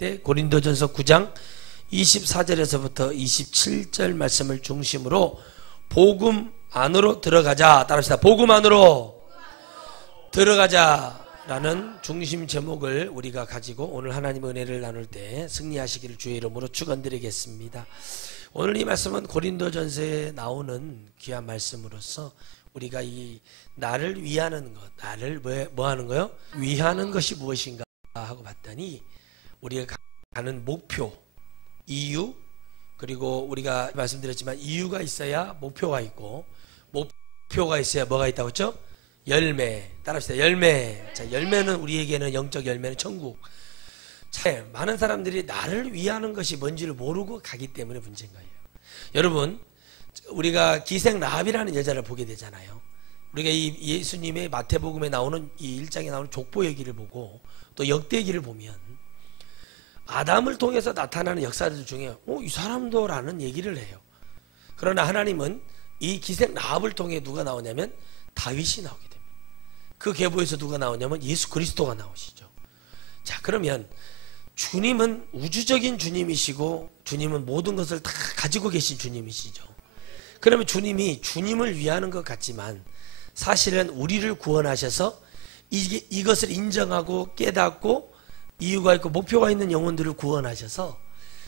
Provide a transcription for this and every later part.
때 고린도전서 9장 24절에서부터 27절 말씀을 중심으로 복음 안으로 들어가자. 따라합시다. 복음 안으로 들어가자라는 중심 제목을 우리가 가지고 오늘 하나님의 은혜를 나눌 때 승리하시기를 주의 이름으로 축원드리겠습니다. 오늘 이 말씀은 고린도전서에 나오는 귀한 말씀으로서 우리가 이 나를 위하는 것, 나를 뭐 하는 거요? 위하는 것이 무엇인가 하고 봤더니 우리가 가는 목표, 이유, 그리고 우리가 말씀드렸지만 이유가 있어야 목표가 있고, 목표가 있어야 뭐가 있다고 했죠? 열매. 따라합시다. 열매. 자, 열매는 우리에게는 영적 열매는 천국. 자, 많은 사람들이 나를 위하는 것이 뭔지를 모르고 가기 때문에 문제인 거예요. 여러분, 우리가 기생 라합이라는 여자를 보게 되잖아요. 우리가 이 예수님의 마태복음에 나오는 이 1장에 나오는 족보 얘기를 보고 또 역대기를 보면 아담을 통해서 나타나는 역사들 중에 이 사람도 라는 얘기를 해요. 그러나 하나님은 이 기생 라합을 통해 누가 나오냐면 다윗이 나오게 됩니다. 그 계보에서 누가 나오냐면 예수 그리스도가 나오시죠. 자, 그러면 주님은 우주적인 주님이시고 주님은 모든 것을 다 가지고 계신 주님이시죠. 그러면 주님이 주님을 위하는 것 같지만 사실은 우리를 구원하셔서 이것을 인정하고 깨닫고 이유가 있고 목표가 있는 영혼들을 구원하셔서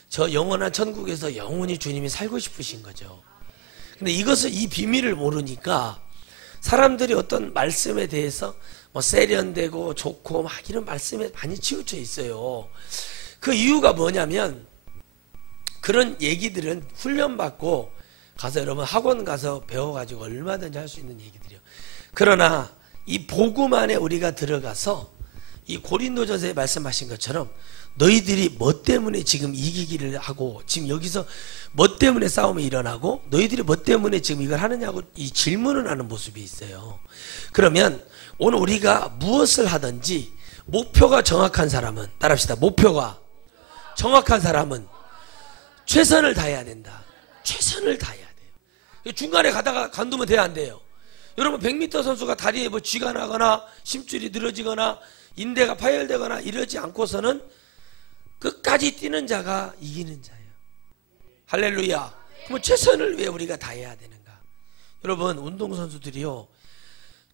저 영원한 천국에서 영원히 주님이 살고 싶으신 거죠. 근데 이 비밀을 모르니까 사람들이 어떤 말씀에 대해서 뭐 세련되고 좋고 막 이런 말씀에 많이 치우쳐 있어요. 그 이유가 뭐냐면 그런 얘기들은 훈련받고 가서 여러분 학원 가서 배워가지고 얼마든지 할 수 있는 얘기들이요. 그러나 이 복음 안에 우리가 들어가서 이 고린도전서에 말씀하신 것처럼 너희들이 뭐 때문에 지금 이기기를 하고 지금 여기서 뭐 때문에 싸움이 일어나고 너희들이 뭐 때문에 지금 이걸 하느냐고 이 질문을 하는 모습이 있어요. 그러면 오늘 우리가 무엇을 하든지 목표가 정확한 사람은, 따라합시다. 목표가 정확한 사람은 최선을 다해야 된다. 최선을 다해야 돼요. 중간에 가다가 관두면 돼야 안 돼요. 여러분 100m 선수가 다리에 뭐 쥐가 나거나 심줄이 늘어지거나 인대가 파열되거나 이러지 않고서는 끝까지 뛰는 자가 이기는 자예요. 할렐루야. 그럼 최선을 왜 우리가 다해야 되는가? 여러분 운동선수들이요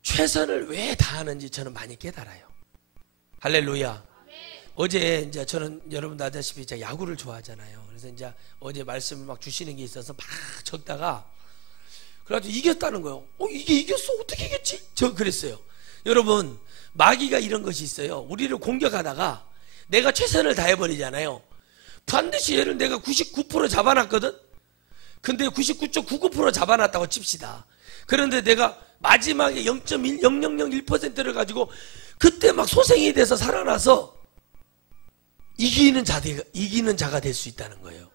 최선을 왜 다하는지 저는 많이 깨달아요. 할렐루야. 어제 이제 저는 여러분도 아다시피 제가 야구를 좋아하잖아요. 그래서 이제 어제 말씀을 막 주시는 게 있어서 막 적다가 그래가지고 이겼다는 거예요. 이게 이겼어? 어떻게 이겼지? 저 그랬어요. 여러분 마귀가 이런 것이 있어요. 우리를 공격하다가 내가 최선을 다해버리잖아요. 반드시 얘를 내가 99% 잡아놨거든? 근데 99.99% 잡아놨다고 칩시다. 그런데 내가 마지막에 0.0001%를 가지고 그때 막 소생이 돼서 살아나서 이기는 자가 될 수 있다는 거예요.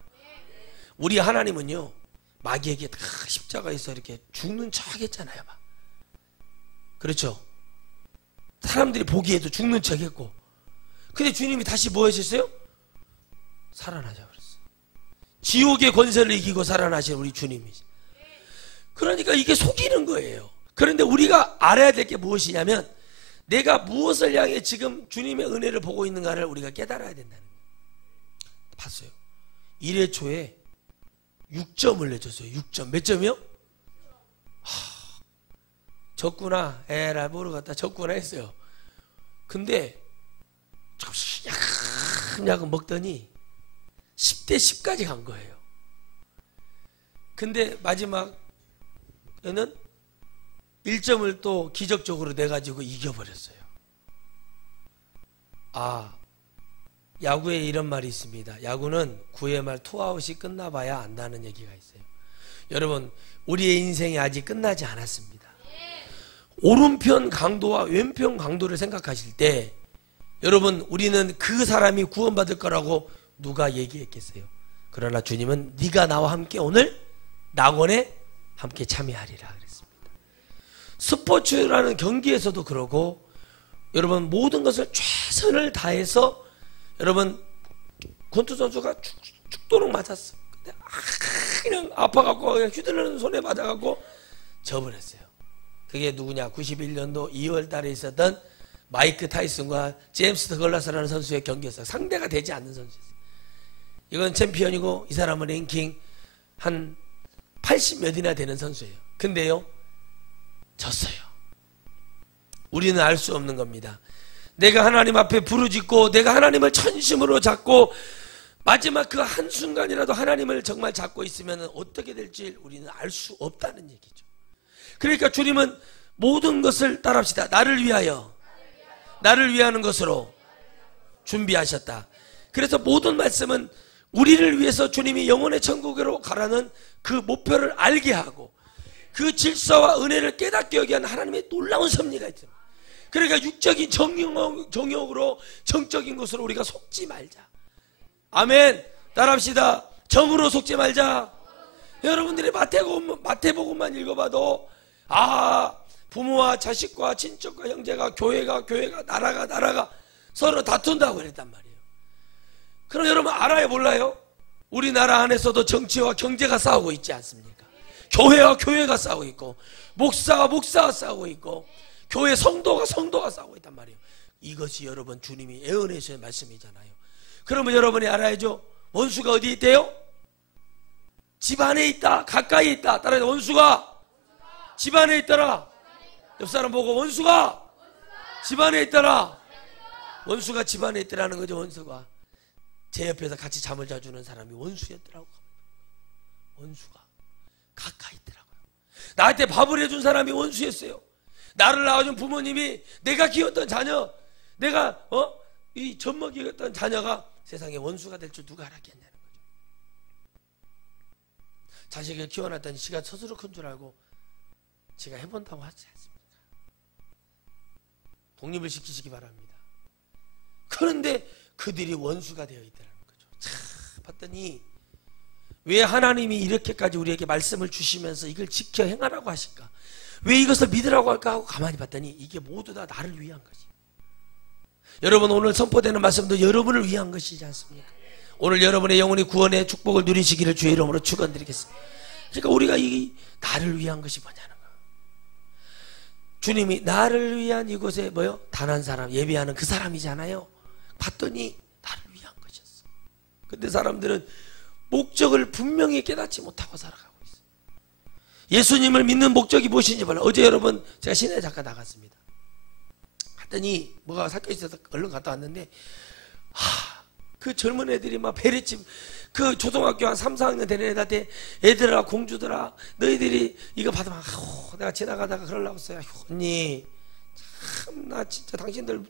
우리 하나님은요 마귀에게 다 십자가에서 이렇게 죽는 척 했잖아요. 막. 그렇죠? 사람들이 보기에도 죽는 척 했고 근데 주님이 다시 뭐 하셨어요? 살아나자 그랬어요. 지옥의 권세를 이기고 살아나신 우리 주님이죠. 그러니까 이게 속이는 거예요. 그런데 우리가 알아야 될 게 무엇이냐면 내가 무엇을 향해 지금 주님의 은혜를 보고 있는가를 우리가 깨달아야 된다는 거예요. 봤어요. 1회 초에 6점을 내줬어요. 6점. 몇 점이요? 졌구나. 에라 모르겠다. 졌구나 했어요. 근데 조금씩 야금야금 먹더니 10대 10까지 간 거예요. 근데 마지막에는 1점을 또 기적적으로 내가지고 이겨버렸어요. 야구에 이런 말이 있습니다. 야구는 9회 말 투아웃이 끝나봐야 안다는 얘기가 있어요. 여러분 우리의 인생이 아직 끝나지 않았습니다. 오른편 강도와 왼편 강도를 생각하실 때 여러분 우리는 그 사람이 구원받을 거라고 누가 얘기했겠어요? 그러나 주님은 네가 나와 함께 오늘 낙원에 함께 참여하리라 그랬습니다. 스포츠라는 경기에서도 그러고 여러분 모든 것을 최선을 다해서 여러분 권투 선수가 죽도록 맞았어. 근데 그냥 아파갖고 그냥 휘두르는 손에 맞아갖고 져버렸어요. 그게 누구냐? 91년도 2월 달에 있었던 마이크 타이슨과 제임스 더글라스라는 선수의 경기였어요. 상대가 되지 않는 선수였어요. 이건 챔피언이고 이 사람은 랭킹 한 80몇이나 되는 선수예요. 근데요, 졌어요. 우리는 알 수 없는 겁니다. 내가 하나님 앞에 부르짖고 내가 하나님을 전심으로 잡고 마지막 그 한순간이라도 하나님을 정말 잡고 있으면 어떻게 될지 우리는 알 수 없다는 얘기죠. 그러니까 주님은 모든 것을 따라합시다. 나를 위하여, 나를 위하는 것으로 준비하셨다. 그래서 모든 말씀은 우리를 위해서 주님이 영혼의 천국으로 가라는 그 목표를 알게 하고 그 질서와 은혜를 깨닫게 하게 하는 하나님의 놀라운 섭리가 있습니다. 그러니까 육적인 정욕으로 정적인 것으로 우리가 속지 말자. 아멘. 따라합시다. 정으로 속지 말자. 여러분들이 마태복음만 읽어봐도 부모와 자식과 친척과 형제가 교회가 나라가 서로 다툰다고 그랬단 말이에요. 그럼 여러분 알아요 몰라요? 우리나라 안에서도 정치와 경제가 싸우고 있지 않습니까? 교회와 교회가 싸우고 있고 목사와 싸우고 있고 교회 성도가 싸우고 있단 말이에요. 이것이 여러분 주님이 예언해주신 말씀이잖아요. 그러면 여러분이 알아야죠. 원수가 어디 있대요? 집 안에 있다. 가까이 있다. 따라서 원수가 집 안에 있더라. 옆 사람 보고 원수가 집 안에 있더라. 원수가 집 안에 있더라는 거죠. 원수가 제 옆에서 같이 잠을 자주는 사람이 원수였더라고. 원수가 가까이 있더라고요. 나한테 밥을 해준 사람이 원수였어요. 나를 낳아준 부모님이 내가 키웠던 자녀, 내가 이 젖먹이었던 자녀가 세상에 원수가 될 줄 누가 알았겠냐는 거죠. 자식을 키워놨더니 지가 스스로 큰 줄 알고 지가 해본다고 하지 않습니까? 독립을 시키시기 바랍니다. 그런데 그들이 원수가 되어 있다는 거죠. 참 봤더니 왜 하나님이 이렇게까지 우리에게 말씀을 주시면서 이걸 지켜 행하라고 하실까? 왜 이것을 믿으라고 할까 하고 가만히 봤더니 이게 모두 다 나를 위한 것이. 여러분 오늘 선포되는 말씀도 여러분을 위한 것이지 않습니까? 오늘 여러분의 영혼이 구원의 축복을 누리시기를 주의 이름으로 축원드리겠습니다. 그러니까 우리가 이 나를 위한 것이 뭐냐는 거야. 주님이 나를 위한 이곳에 단 한 사람 예배하는 그 사람이잖아요. 봤더니 나를 위한 것이었어. 근데 사람들은 목적을 분명히 깨닫지 못하고 살아가고 있어요. 예수님을 믿는 목적이 무엇인지 몰라. 어제 여러분 제가 시내 잠깐 나갔습니다. 갔더니 뭐가 섞여 있어서 얼른 갔다 왔는데 그 젊은 애들이 막 베레집 그 초등학교 한 3, 4학년 되는 애들한테 애들아 공주들아 너희들이 이거 받으면 내가 지나가다가 그러려고 했어요. 언니 참 나 진짜 당신들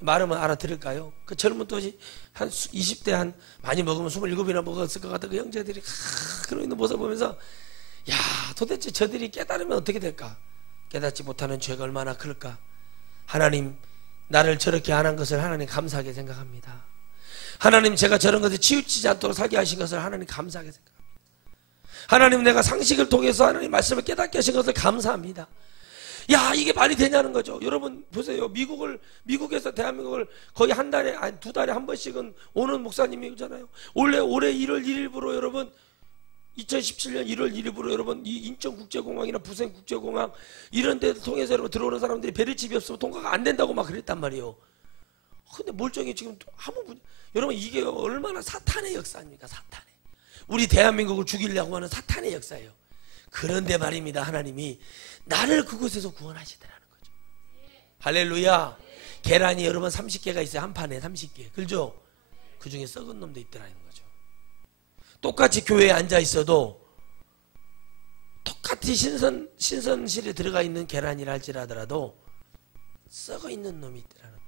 말하면 알아들을까요? 그 젊은 또한 20대 한 많이 먹으면 27이나 먹었을 것 같은 그 형제들이 그러고 있는 모습을 보면서 야 도대체 저들이 깨달으면 어떻게 될까? 깨닫지 못하는 죄가 얼마나 클까? 하나님 나를 저렇게 안 한 것을 하나님 감사하게 생각합니다. 하나님 제가 저런 것에 치우치지 않도록 살게 하신 것을 하나님 감사하게 생각합니다. 하나님 내가 상식을 통해서 하나님 말씀을 깨닫게 하신 것을 감사합니다. 야 이게 말이 되냐는 거죠. 여러분 보세요. 미국에서 대한민국을 거의 한 달에 아니 2달에 한 번씩은 오는 목사님이잖아요. 올해 1월 1일부로 여러분 2017년 1월 1일부로 여러분 이 인천국제공항이나 부산국제공항 이런 데를 통해서 여러분 들어오는 사람들이 베레집이 없으면 통과가 안 된다고 막 그랬단 말이에요. 근데 멀쩡히 지금 여러분 이게 얼마나 사탄의 역사입니까? 사탄의. 우리 대한민국을 죽이려고 하는 사탄의 역사예요. 그런데 말입니다. 하나님이 나를 그곳에서 구원하시더라는 거죠. 할렐루야. 계란이 여러분 30개가 있어요. 한 판에 30개. 그죠? 그 중에 썩은 놈도 있더라는 거죠. 똑같이 교회에 앉아 있어도 똑같이 신선실에 들어가 있는 계란이라 할지라도 썩어 있는 놈이 있더라는 거예요.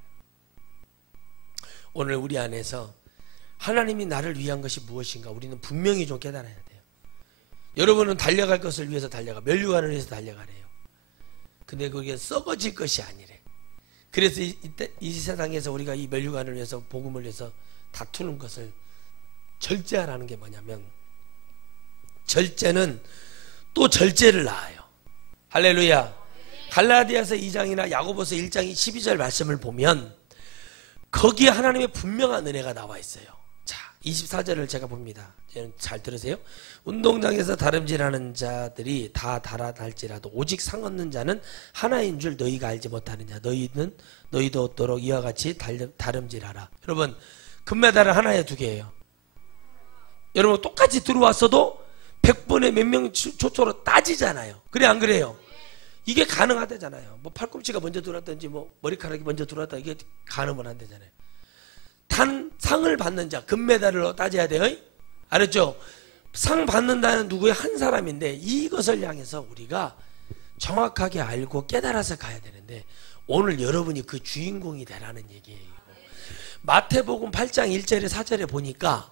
오늘 우리 안에서 하나님이 나를 위한 것이 무엇인가 우리는 분명히 좀 깨달아야 돼요. 여러분은 달려갈 것을 위해서 면류관을 위해서 달려가래요. 근데 그게 썩어질 것이 아니래. 그래서 이 세상에서 우리가 이 면류관을 위해서 복음을 위해서 다투는 것을 절제하라는 게 뭐냐면 절제는 또 절제를 낳아요. 할렐루야. 갈라디아서 2장이나 야고보서 1장 12절 말씀을 보면 거기에 하나님의 분명한 은혜가 나와 있어요. 자, 24절을 제가 봅니다. 잘 들으세요. 운동장에서 다름질하는 자들이 다 달아날지라도 오직 상 얻는 자는 하나인 줄 너희가 알지 못하느냐. 너희도 얻도록 이와 같이 다름질하라. 여러분, 금메달은 하나에 2개예요. 여러분 똑같이 들어왔어도 100번에 몇 명 초초로 따지잖아요. 그래 안 그래요? 이게 가능하다잖아요. 뭐 팔꿈치가 먼저 들어왔든지 뭐 머리카락이 먼저 들어왔다, 이게 가늠은 안 되잖아요. 단 상을 받는 자, 금메달로 따져야 돼요. 알았죠? 상 받는다는 누구의 한 사람인데 이것을 향해서 우리가 정확하게 알고 깨달아서 가야 되는데 오늘 여러분이 그 주인공이 되라는 얘기예요. 마태복음 8장 1절에 4절에 보니까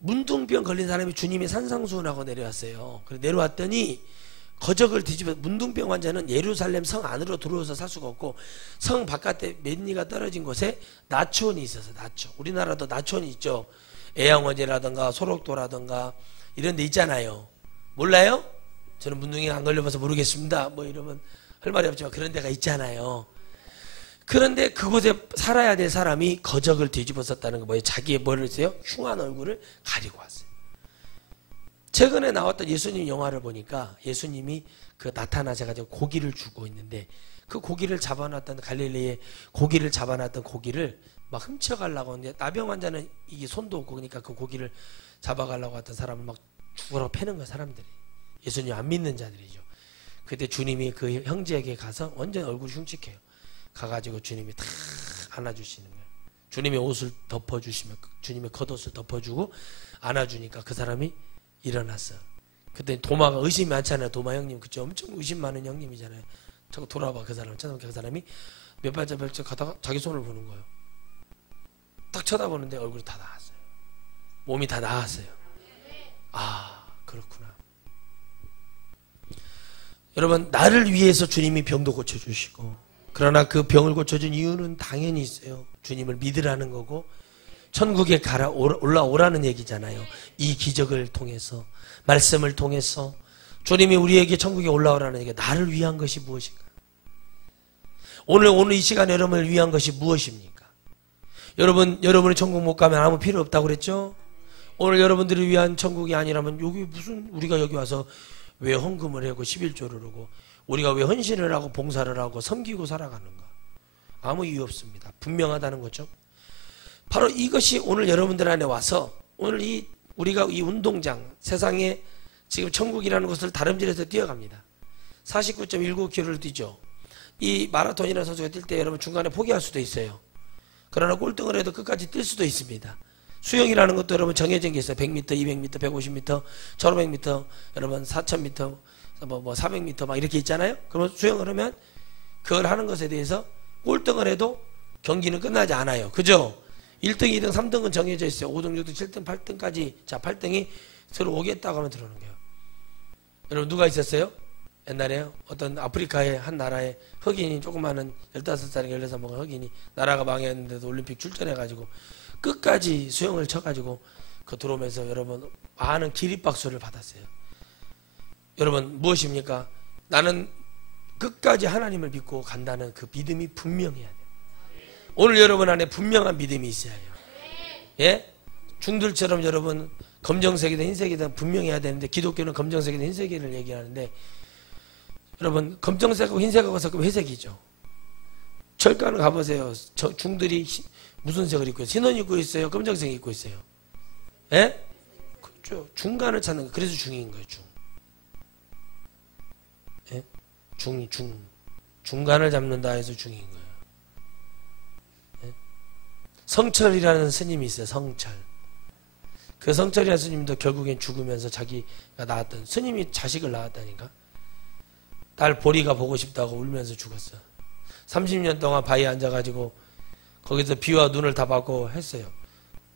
문둥병 걸린 사람이 주님이 산상수훈하고 내려왔어요. 그래서 내려왔더니 거적을 뒤집어, 문둥병 환자는 예루살렘 성 안으로 들어와서 살 수가 없고 성 바깥에 몇 리가 떨어진 곳에 나촌이 있어서, 나촌, 우리나라도 나촌이 있죠. 애양원이라든가 소록도라든가 이런 데 있잖아요. 몰라요? 저는 문둥이 안 걸려봐서 모르겠습니다. 뭐 이러면 할 말이 없지만 그런 데가 있잖아요. 그런데 그곳에 살아야 될 사람이 거적을 뒤집어 썼다는 거 뭐예요? 자기의 뭐를 했어요? 흉한 얼굴을 가리고 왔어요. 최근에 나왔던 예수님 영화를 보니까 예수님이 그 나타나셔가지고 고기를 주고 있는데 그 고기를 잡아놨던, 갈릴리에 고기를 잡아놨던 고기를 막 훔쳐가려고 하는데 나병 환자는 이게 손도 없고 그러니까 그 고기를 잡아가려고 했던 사람을 막 죽으라고 패는 거야, 사람들이. 예수님 안 믿는 자들이죠. 그때 주님이 그 형제에게 가서 완전 얼굴이 흉측해요. 가가지고 주님이 다 안아주시는 거예요. 주님의 옷을 덮어주시면, 주님의 겉옷을 덮어주고 안아주니까 그 사람이 일어났어. 그때 도마가 의심이 많잖아요. 도마 형님, 그쵸? 엄청 의심 많은 형님이잖아요. 저거 돌아봐, 그 사람. 그 사람이 몇 발짝 가다가 자기 손을 보는 거예요. 딱 쳐다보는데 얼굴이 다 나았어요. 몸이 다 나았어요. 아, 그렇구나. 여러분, 나를 위해서 주님이 병도 고쳐주시고, 그러나 그 병을 고쳐준 이유는 당연히 있어요. 주님을 믿으라는 거고 천국에 올라오라는 얘기잖아요. 이 기적을 통해서, 말씀을 통해서 주님이 우리에게 천국에 올라오라는 얘기가 나를 위한 것이 무엇인가? 오늘 이 시간에 여러분을 위한 것이 무엇입니까? 여러분이 천국 못 가면 아무 필요 없다고 그랬죠? 오늘 여러분들을 위한 천국이 아니라면 여기 무슨, 우리가 여기 와서 왜 헌금을 하고 11조를 하고 우리가 왜 헌신을 하고 봉사를 하고 섬기고 살아가는가? 아무 이유 없습니다. 분명하다는 거죠. 바로 이것이 오늘 여러분들 안에 와서 오늘 우리가 이 운동장, 세상에 지금 천국이라는 것을 다름질해서 뛰어갑니다. 49.19km를 뛰죠. 이 마라톤이라는 선수가 뛸 때 여러분 중간에 포기할 수도 있어요. 그러나 꼴등을 해도 끝까지 뛸 수도 있습니다. 수영이라는 것도 여러분 정해진 게 있어요. 100m, 200m, 150m, 1500m, 여러분 4000m, 뭐 400m 막 이렇게 있잖아요. 그러면 수영을 하면 그걸 하는 것에 대해서 꼴등을 해도 경기는 끝나지 않아요. 그죠? 1등, 2등, 3등은 정해져 있어요. 5등, 6등, 7등, 8등까지. 자, 8등이 들어오겠다고 하면 들어오는 거예요. 여러분 누가 있었어요? 옛날에 어떤 아프리카의 한 나라에 흑인이, 조그마한 15살인가 16살 흑인이 나라가 망했는데도 올림픽 출전해가지고 끝까지 수영을 쳐가지고 그 들어오면서 여러분 많은 기립박수를 받았어요. 여러분 무엇입니까? 나는 끝까지 하나님을 믿고 간다는 그 믿음이 분명해야 돼요. 오늘 여러분 안에 분명한 믿음이 있어야 해요. 예? 중들처럼 여러분 검정색이든 흰색이든 분명해야 되는데 기독교는 검정색이든 흰색이를 얘기하는데 여러분 검정색하고 흰색하고 섞으면 회색이죠. 철가는 가보세요. 중들이 무슨 색을 입고 있어요? 흰옷 입고 있어요? 검정색 입고 있어요? 예? 그렇죠. 중간을 찾는 거. 그래서 중인 거예요. 중. 예? 중간을 잡는다 해서 중인 거예요. 예? 성철이라는 스님이 있어요. 성철. 그 성철이라는 스님도 결국엔 죽으면서 자기가 낳았던, 스님이 자식을 낳았다니까. 딸 보리가 보고 싶다고 울면서 죽었어. 30년 동안 바위에 앉아가지고 거기서 비와 눈을 다 받고 했어요.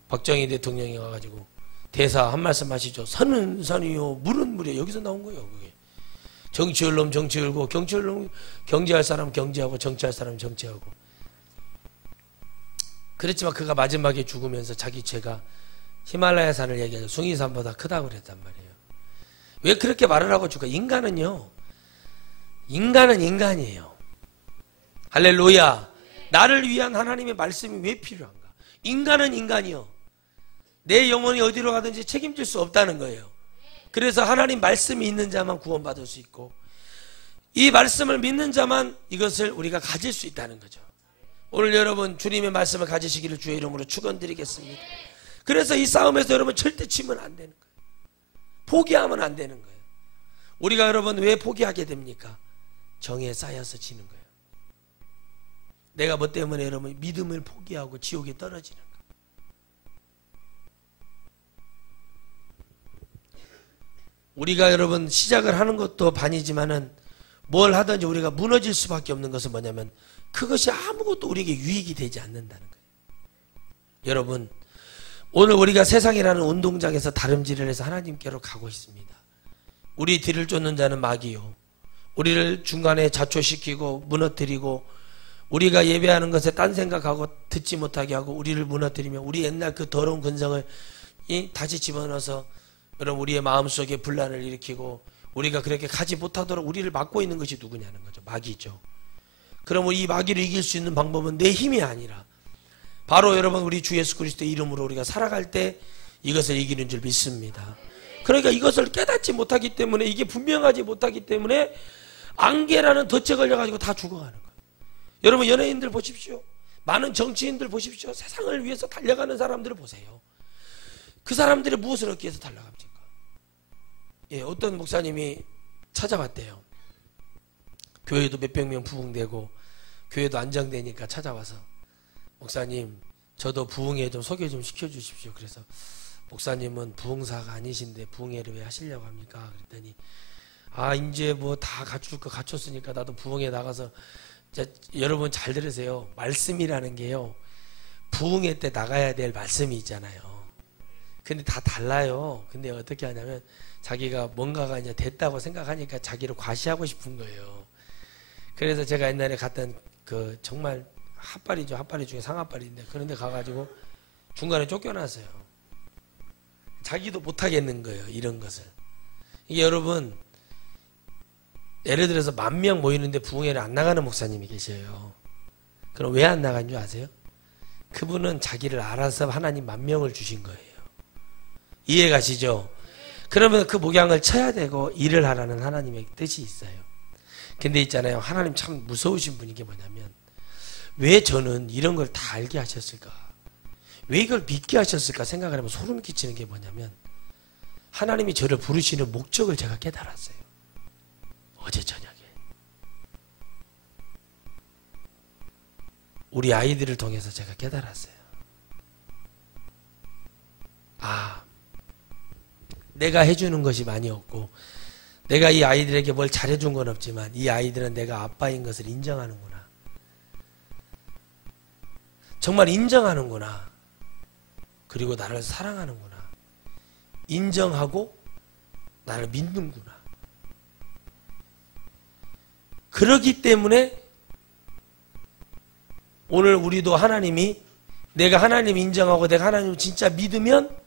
박정희 대통령이 와가지고 대사 한 말씀 하시죠. 산은 산이요, 물은 물이요. 여기서 나온 거예요. 그게. 정치할 놈 정치하고, 경치할 놈 경제할 사람 경제하고, 정치할 사람 정치하고. 그렇지만 그가 마지막에 죽으면서 자기 죄가 히말라야 산을 얘기하죠. 숭이산보다 크다고 그랬단 말이에요. 왜 그렇게 말을 하고 죽어? 인간은 인간이에요. 할렐루야. 나를 위한 하나님의 말씀이 왜 필요한가? 인간은 인간이요. 내 영혼이 어디로 가든지 책임질 수 없다는 거예요. 그래서 하나님 말씀이 있는 자만 구원받을 수 있고, 이 말씀을 믿는 자만 이것을 우리가 가질 수 있다는 거죠. 오늘 여러분 주님의 말씀을 가지시기를 주의 이름으로 축원드리겠습니다. 그래서 이 싸움에서 여러분 절대 지면 안 되는 거예요. 포기하면 안 되는 거예요. 우리가 여러분 왜 포기하게 됩니까? 정에 쌓여서 지는 거예요. 내가 뭐 때문에 여러분 믿음을 포기하고 지옥에 떨어지는 거예요. 우리가 여러분 시작을 하는 것도 반이지만은 뭘 하든지 우리가 무너질 수밖에 없는 것은 뭐냐면 그것이 아무것도 우리에게 유익이 되지 않는다는 거예요. 여러분 오늘 우리가 세상이라는 운동장에서 다름질을 해서 하나님께로 가고 있습니다. 우리 뒤를 쫓는 자는 마귀요, 우리를 중간에 자초시키고 무너뜨리고 우리가 예배하는 것에 딴 생각하고 듣지 못하게 하고 우리를 무너뜨리며 우리 옛날 그 더러운 근성을 다시 집어넣어서 여러분 우리의 마음속에 분란을 일으키고 우리가 그렇게 가지 못하도록 우리를 막고 있는 것이 누구냐는 거죠. 마귀죠. 그러면 이 마귀를 이길 수 있는 방법은 내 힘이 아니라 바로 여러분 우리 주 예수 그리스도의 이름으로 우리가 살아갈 때 이것을 이기는 줄 믿습니다. 그러니까 이것을 깨닫지 못하기 때문에, 이게 분명하지 못하기 때문에 안개라는 덫에 걸려가지고 다 죽어가는 거예요. 여러분 연예인들 보십시오. 많은 정치인들 보십시오. 세상을 위해서 달려가는 사람들을 보세요. 그 사람들이 무엇을 얻기 위해서 달려갑니까? 어떤 목사님이 찾아왔대요. 교회도 몇백 명 부흥되고 교회도 안정되니까 찾아와서 목사님 저도 부흥회 좀 소개 좀 시켜주십시오. 그래서 목사님은 부흥사가 아니신데 부흥회를 왜 하시려고 합니까? 그랬더니 이제 뭐 다 갖출 거 갖췄으니까 나도 부흥회 나가서. 여러분 잘 들으세요. 말씀이라는 게요, 부흥회 때 나가야 될 말씀이 있잖아요. 근데 다 달라요. 근데 어떻게 하냐면 자기가 뭔가가 이제 됐다고 생각하니까 자기를 과시하고 싶은 거예요. 그래서 제가 옛날에 갔던 그 정말 핫바리죠. 핫바리 중에 상핫바리인데 그런데 가가지고 중간에 쫓겨났어요. 자기도 못하겠는 거예요. 이런 것을. 이게 여러분 예를 들어서 10,000명 모이는데 부흥회를 안 나가는 목사님이 계셔요. 그럼 왜 안 나간 줄 아세요? 그분은 자기를 알아서 하나님 10,000명을 주신 거예요. 이해 가시죠? 그러면 그 목양을 쳐야 되고 일을 하라는 하나님의 뜻이 있어요. 근데 있잖아요, 하나님 참 무서우신 분인 게 뭐냐면 왜 저는 이런 걸 다 알게 하셨을까, 왜 이걸 믿게 하셨을까 생각을 하면 소름 끼치는 게 뭐냐면 하나님이 저를 부르시는 목적을 제가 깨달았어요. 어제 저녁에 우리 아이들을 통해서 제가 깨달았어요. 내가 해주는 것이 많이 없고 내가 이 아이들에게 뭘 잘해준 건 없지만 이 아이들은 내가 아빠인 것을 인정하는구나, 정말 인정하는구나, 그리고 나를 사랑하는구나, 인정하고 나를 믿는구나. 그렇기 때문에 오늘 우리도 하나님이, 내가 하나님 인정하고 내가 하나님을 진짜 믿으면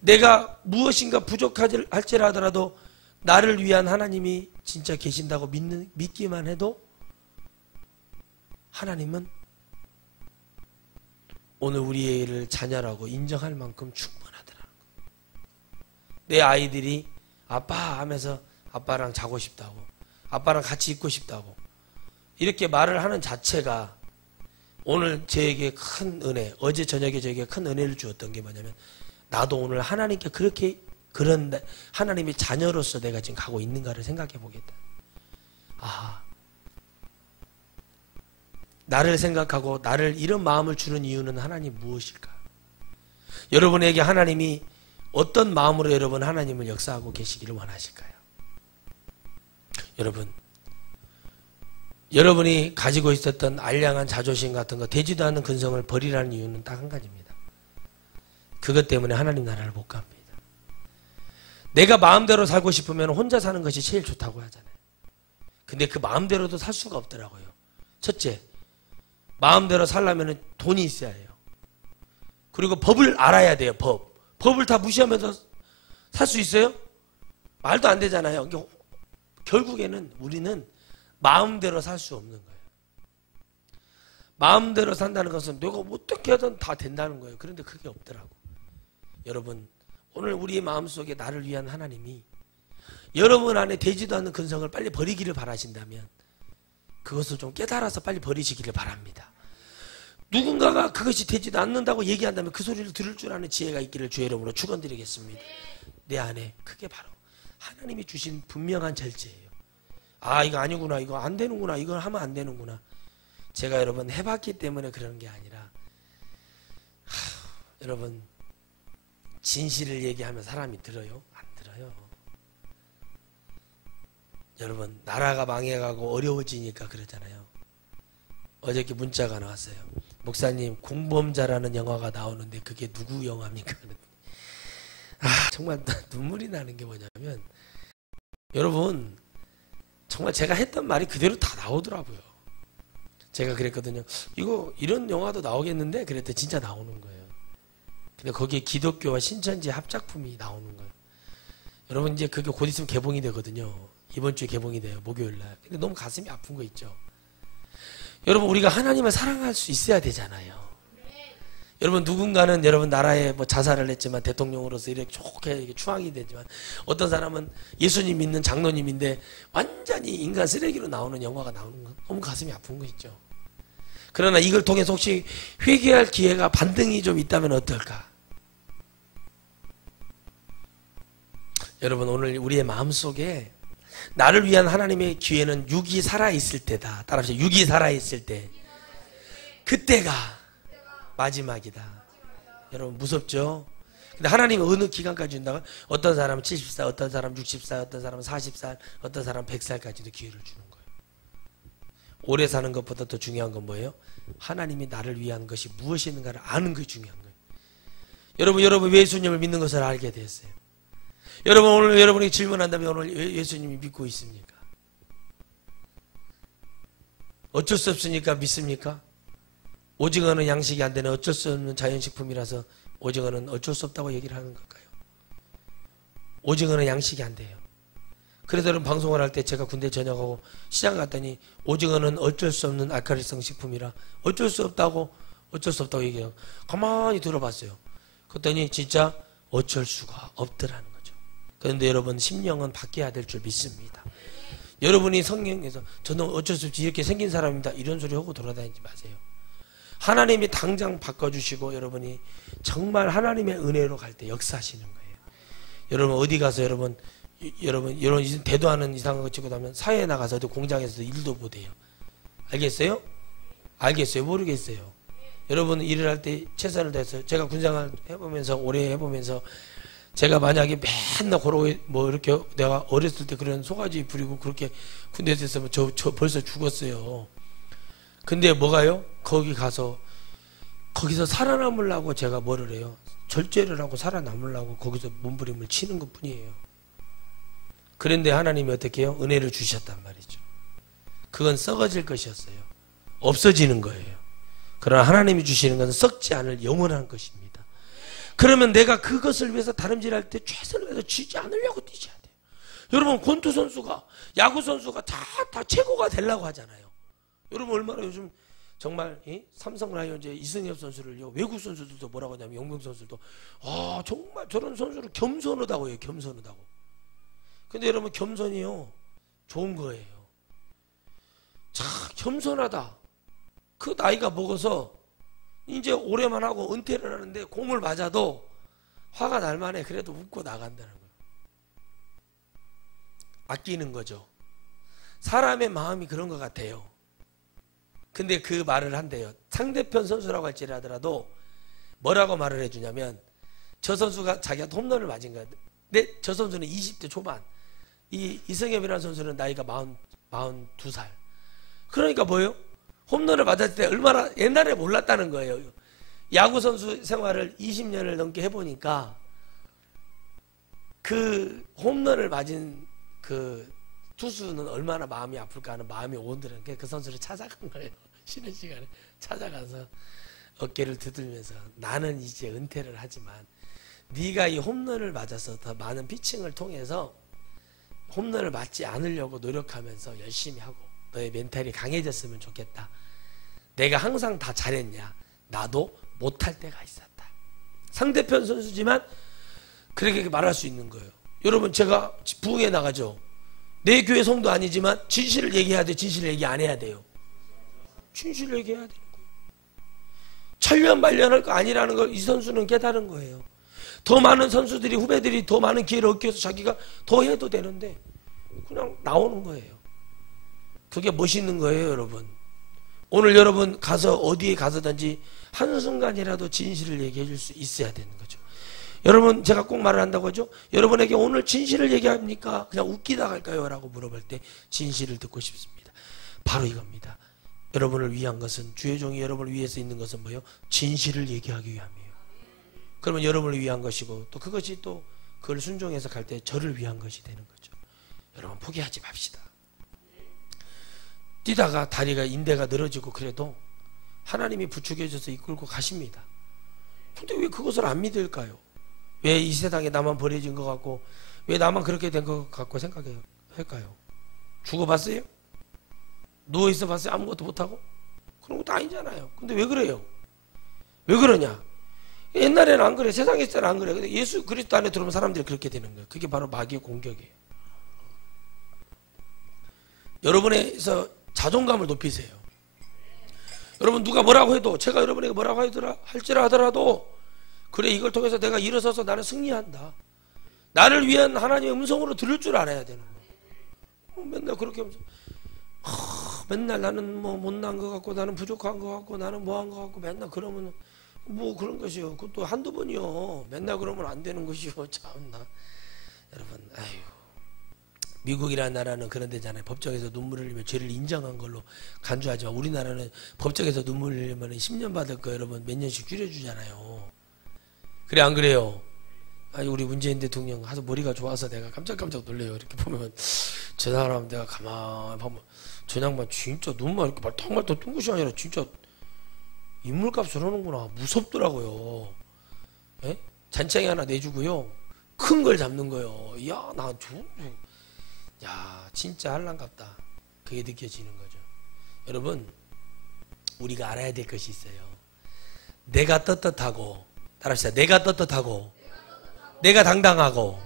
내가 무엇인가 부족할지라도 나를 위한 하나님이 진짜 계신다고 믿기만 해도 하나님은 오늘 우리를 자녀라고 인정할 만큼 충분하더라는 거예요. 내 아이들이 아빠 하면서 아빠랑 자고 싶다고, 아빠랑 같이 있고 싶다고 이렇게 말을 하는 자체가 오늘 저에게 큰 은혜, 어제 저녁에 저에게 큰 은혜를 주었던 게 뭐냐면 나도 오늘 하나님께 그런 하나님의 자녀로서 내가 지금 가고 있는가를 생각해 보겠다. 나를 생각하고 나를 이런 마음을 주는 이유는 하나님 무엇일까? 여러분에게 하나님이 어떤 마음으로 여러분 하나님을 역사하고 계시기를 원하실까요? 여러분이 가지고 있었던 알량한 자존심 같은 거, 되지도 않는 근성을 버리라는 이유는 딱 한 가지입니다. 그것 때문에 하나님 나라를 못 갑니다. 내가 마음대로 살고 싶으면 혼자 사는 것이 제일 좋다고 하잖아요. 근데 그 마음대로도 살 수가 없더라고요. 첫째, 마음대로 살려면 돈이 있어야 해요. 그리고 법을 알아야 돼요. 법을 다 무시하면서 살 수 있어요? 말도 안 되잖아요. 결국에는 우리는 마음대로 살 수 없는 거예요. 마음대로 산다는 것은 내가 어떻게 하든 다 된다는 거예요. 그런데 그게 없더라고. 여러분, 오늘 우리의 마음속에 나를 위한 하나님이 여러분 안에 되지도 않는 근성을 빨리 버리기를 바라신다면 그것을 좀 깨달아서 빨리 버리시기를 바랍니다. 누군가가 그것이 되지도 않는다고 얘기한다면 그 소리를 들을 줄 아는 지혜가 있기를 주의 이름으로 축원드리겠습니다. 내 안에 그게 바로 하나님이 주신 분명한 절제예요. 아, 이거 아니구나, 이거 안 되는구나, 이걸 하면 안 되는구나. 제가 여러분 해봤기 때문에 그런 게 아니라 여러분 진실을 얘기하면 사람이 들어요? 안 들어요. 여러분 나라가 망해가고 어려워지니까 그러잖아요. 어저께 문자가 나왔어요. 목사님, 공범자라는 영화가 나오는데 그게 누구 영화입니까? 정말 눈물이 나는 게 뭐냐면 여러분 정말 제가 했던 말이 그대로 다 나오더라고요. 제가 그랬거든요. 이런 영화도 나오겠는데 그랬더니 진짜 나오는 거예요. 근데 거기에 기독교와 신천지 합작품이 나오는 거예요. 여러분 이제 그게 곧 있으면 개봉이 되거든요. 이번 주에 개봉이 돼요. 목요일날. 근데 너무 가슴이 아픈 거 있죠. 여러분 우리가 하나님을 사랑할 수 있어야 되잖아요. 여러분 누군가는 여러분 나라에 뭐 자살을 했지만 대통령으로서 이렇게 좋게 추앙이 되지만 어떤 사람은 예수님 믿는 장로님인데 완전히 인간 쓰레기로 나오는 영화가 나오는 건 너무 가슴이 아픈 거 있죠. 그러나 이걸 통해서 혹시 회개할 기회가 반등이 좀 있다면 어떨까? 여러분 오늘 우리의 마음속에 나를 위한 하나님의 기회는 육이 살아있을 때다. 따라하세요. 육이 살아있을 때. 그때가 마지막이다. 여러분 무섭죠? 근데 하나님은 어느 기간까지 준다고? 어떤 사람은 70살, 어떤 사람은 60살, 어떤 사람은 40살, 어떤 사람은 100살까지도 기회를 주는 거예요. 오래 사는 것보다 더 중요한 건 뭐예요? 하나님이 나를 위한 것이 무엇이 있는가를 아는 것이 중요한 거예요. 여러분 왜 예수님을 믿는 것을 알게 되었어요? 여러분 오늘 여러분이 질문한다면 오늘 왜 예수님이 믿고 있습니까? 어쩔 수 없으니까 믿습니까? 오징어는 양식이 안 되는 어쩔 수 없는 자연식품이라서 오징어는 어쩔 수 없다고 얘기를 하는 걸까요? 오징어는 양식이 안 돼요. 그래서 여러분 방송을 할 때 제가 군대 전역하고 시장 갔더니 오징어는 어쩔 수 없는 알칼리성 식품이라 어쩔 수 없다고 얘기해요. 가만히 들어봤어요. 그랬더니 진짜 어쩔 수가 없더라는 거죠. 그런데 여러분 심령은 바뀌어야 될 줄 믿습니다. 여러분이 성경에서 저는 어쩔 수 없이 이렇게 생긴 사람입니다 이런 소리 하고 돌아다니지 마세요. 하나님이 당장 바꿔주시고 여러분이 정말 하나님의 은혜로 갈 때 역사하시는 거예요. 여러분 어디 가서 여러분 이런 대도하는 이상한 거 찍고 나면 사회에 나가서도 공장에서도 일도 못해요. 알겠어요? 알겠어요? 모르겠어요? 여러분 일을 할 때 최선을 다해서 제가 군생활 해보면서 오래 해보면서 제가 만약에 맨날 뭐 이렇게 내가 어렸을 때 그런 소가지 부리고 그렇게 군대에서 했으면 저 벌써 죽었어요. 근데 뭐가요? 거기서 살아남으려고 제가 뭐를 해요? 절제를 하고 살아남으려고 거기서 몸부림을 치는 것 뿐이에요. 그런데 하나님이 어떻게 해요? 은혜를 주셨단 말이죠. 그건 썩어질 것이었어요. 없어지는 거예요. 그러나 하나님이 주시는 것은 썩지 않을 영원한 것입니다. 그러면 내가 그것을 위해서 다름질할 때 최선을 다해서 지지 않으려고 뛰셔야 돼요. 여러분 권투 선수가 야구 선수가 다 최고가 되려고 하잖아요. 여러분 얼마나 요즘 정말 삼성 라이온즈의 이승엽 선수를요 외국 선수들도 뭐라고 하냐면 영명 선수도 정말 저런 선수를 겸손하다고 해요. 겸손하다고. 근데 여러분 겸손이요 좋은 거예요. 자 겸손하다. 그 나이가 먹어서 이제 오래만 하고 은퇴를 하는데 공을 맞아도 화가 날 만해 그래도 웃고 나간다는 거예요. 아끼는 거죠. 사람의 마음이 그런 것 같아요. 근데 그 말을 한대요. 상대편 선수라고 할지라도 뭐라고 말을 해주냐면 저 선수가 자기한테 홈런을 맞은 거야. 근데 저 선수는 20대 초반. 이승엽이라는 선수는 나이가 42살. 그러니까 뭐예요? 홈런을 맞았을 때 얼마나 옛날에 몰랐다는 거예요. 야구 선수 생활을 20년을 넘게 해보니까 그 홈런을 맞은 그 투수는 얼마나 마음이 아플까 하는 마음이 오더라는 게 그 선수를 찾아간 거예요. 쉬는 시간에 찾아가서 어깨를 두들면서 나는 이제 은퇴를 하지만 네가 이 홈런을 맞아서 더 많은 피칭을 통해서 홈런을 맞지 않으려고 노력하면서 열심히 하고 너의 멘탈이 강해졌으면 좋겠다. 내가 항상 다 잘했냐? 나도 못할 때가 있었다. 상대편 선수지만 그렇게 말할 수 있는 거예요. 여러분, 제가 부흥회 나가죠. 내 교회 성도 아니지만 진실을 얘기해야 돼, 진실을 얘기 안 해야 돼요? 진실을 얘기해야 되는 거예요. 천년만년할 거 아니라는 걸 이 선수는 깨달은 거예요. 더 많은 선수들이, 후배들이 더 많은 기회를 얻기 위해서 자기가 더 해도 되는데 그냥 나오는 거예요. 그게 멋있는 거예요, 여러분. 오늘 여러분 가서 어디에 가서든지 한순간이라도 진실을 얘기해 줄 수 있어야 되는 거죠. 여러분, 제가 꼭 말을 한다고 하죠. 여러분에게 오늘 진실을 얘기합니까? 그냥 웃기다 갈까요? 라고 물어볼 때 진실을 듣고 싶습니다. 바로 이겁니다. 여러분을 위한 것은, 주의 종이 여러분을 위해서 있는 것은 뭐예요? 진실을 얘기하기 위함이에요. 그러면 여러분을 위한 것이고, 또 그것이 또 그걸 순종해서 갈 때 저를 위한 것이 되는 거죠. 여러분, 포기하지 맙시다. 뛰다가 다리가, 인대가 늘어지고 그래도 하나님이 부축해줘서 이끌고 가십니다. 근데 왜 그것을 안 믿을까요? 왜 이 세상에 나만 버려진 것 같고, 왜 나만 그렇게 된 것 같고 생각해요? 할까요? 죽어봤어요? 누워있어 봤어요? 아무것도 못하고? 그런 것도 아니잖아요. 근데 왜 그래요? 왜 그러냐? 옛날에는 안 그래. 세상에 있을 때는 안 그래. 근데 예수 그리스도 안에 들어오면 사람들이 그렇게 되는 거예요. 그게 바로 마귀의 공격이에요. 여러분에서 자존감을 높이세요. 여러분, 누가 뭐라고 해도, 제가 여러분에게 뭐라고 할지라 하더라도, 그래, 이걸 통해서 내가 일어서서 나는 승리한다. 나를 위한 하나님의 음성으로 들을 줄 알아야 되는 거예요. 맨날 그렇게 하면서 맨날 나는 뭐 못난 것 같고, 나는 부족한 것 같고, 나는 뭐한 것 같고, 맨날 그러면 뭐 그런 것이요. 그것도 한두 번이요. 맨날 그러면 안 되는 것이요. 참나. 여러분, 아유, 미국이라는 나라는 그런 데잖아요. 법정에서 눈물을 흘리면 죄를 인정한 걸로 간주하지만, 우리나라는 법정에서 눈물을 흘리면 10년 받을 거 여러분 몇 년씩 줄여주잖아요. 그래, 안 그래요? 아니, 우리 문재인 대통령 아주 머리가 좋아서 내가 깜짝깜짝 놀래요. 이렇게 보면 저 사람 내가 가만히 보면 저 양반 진짜 눈만 이렇게 말턱말턱 뜬 것이 아니라 진짜 인물값을 하는구나. 무섭더라고요. 예? 잔챙이 하나 내주고요, 큰 걸 잡는 거예요. 이야, 나 야, 진짜 한란갑다. 그게 느껴지는 거죠. 여러분, 우리가 알아야 될 것이 있어요. 내가 떳떳하고, 따라합시다. 내가 떳떳하고, 내가 당당하고,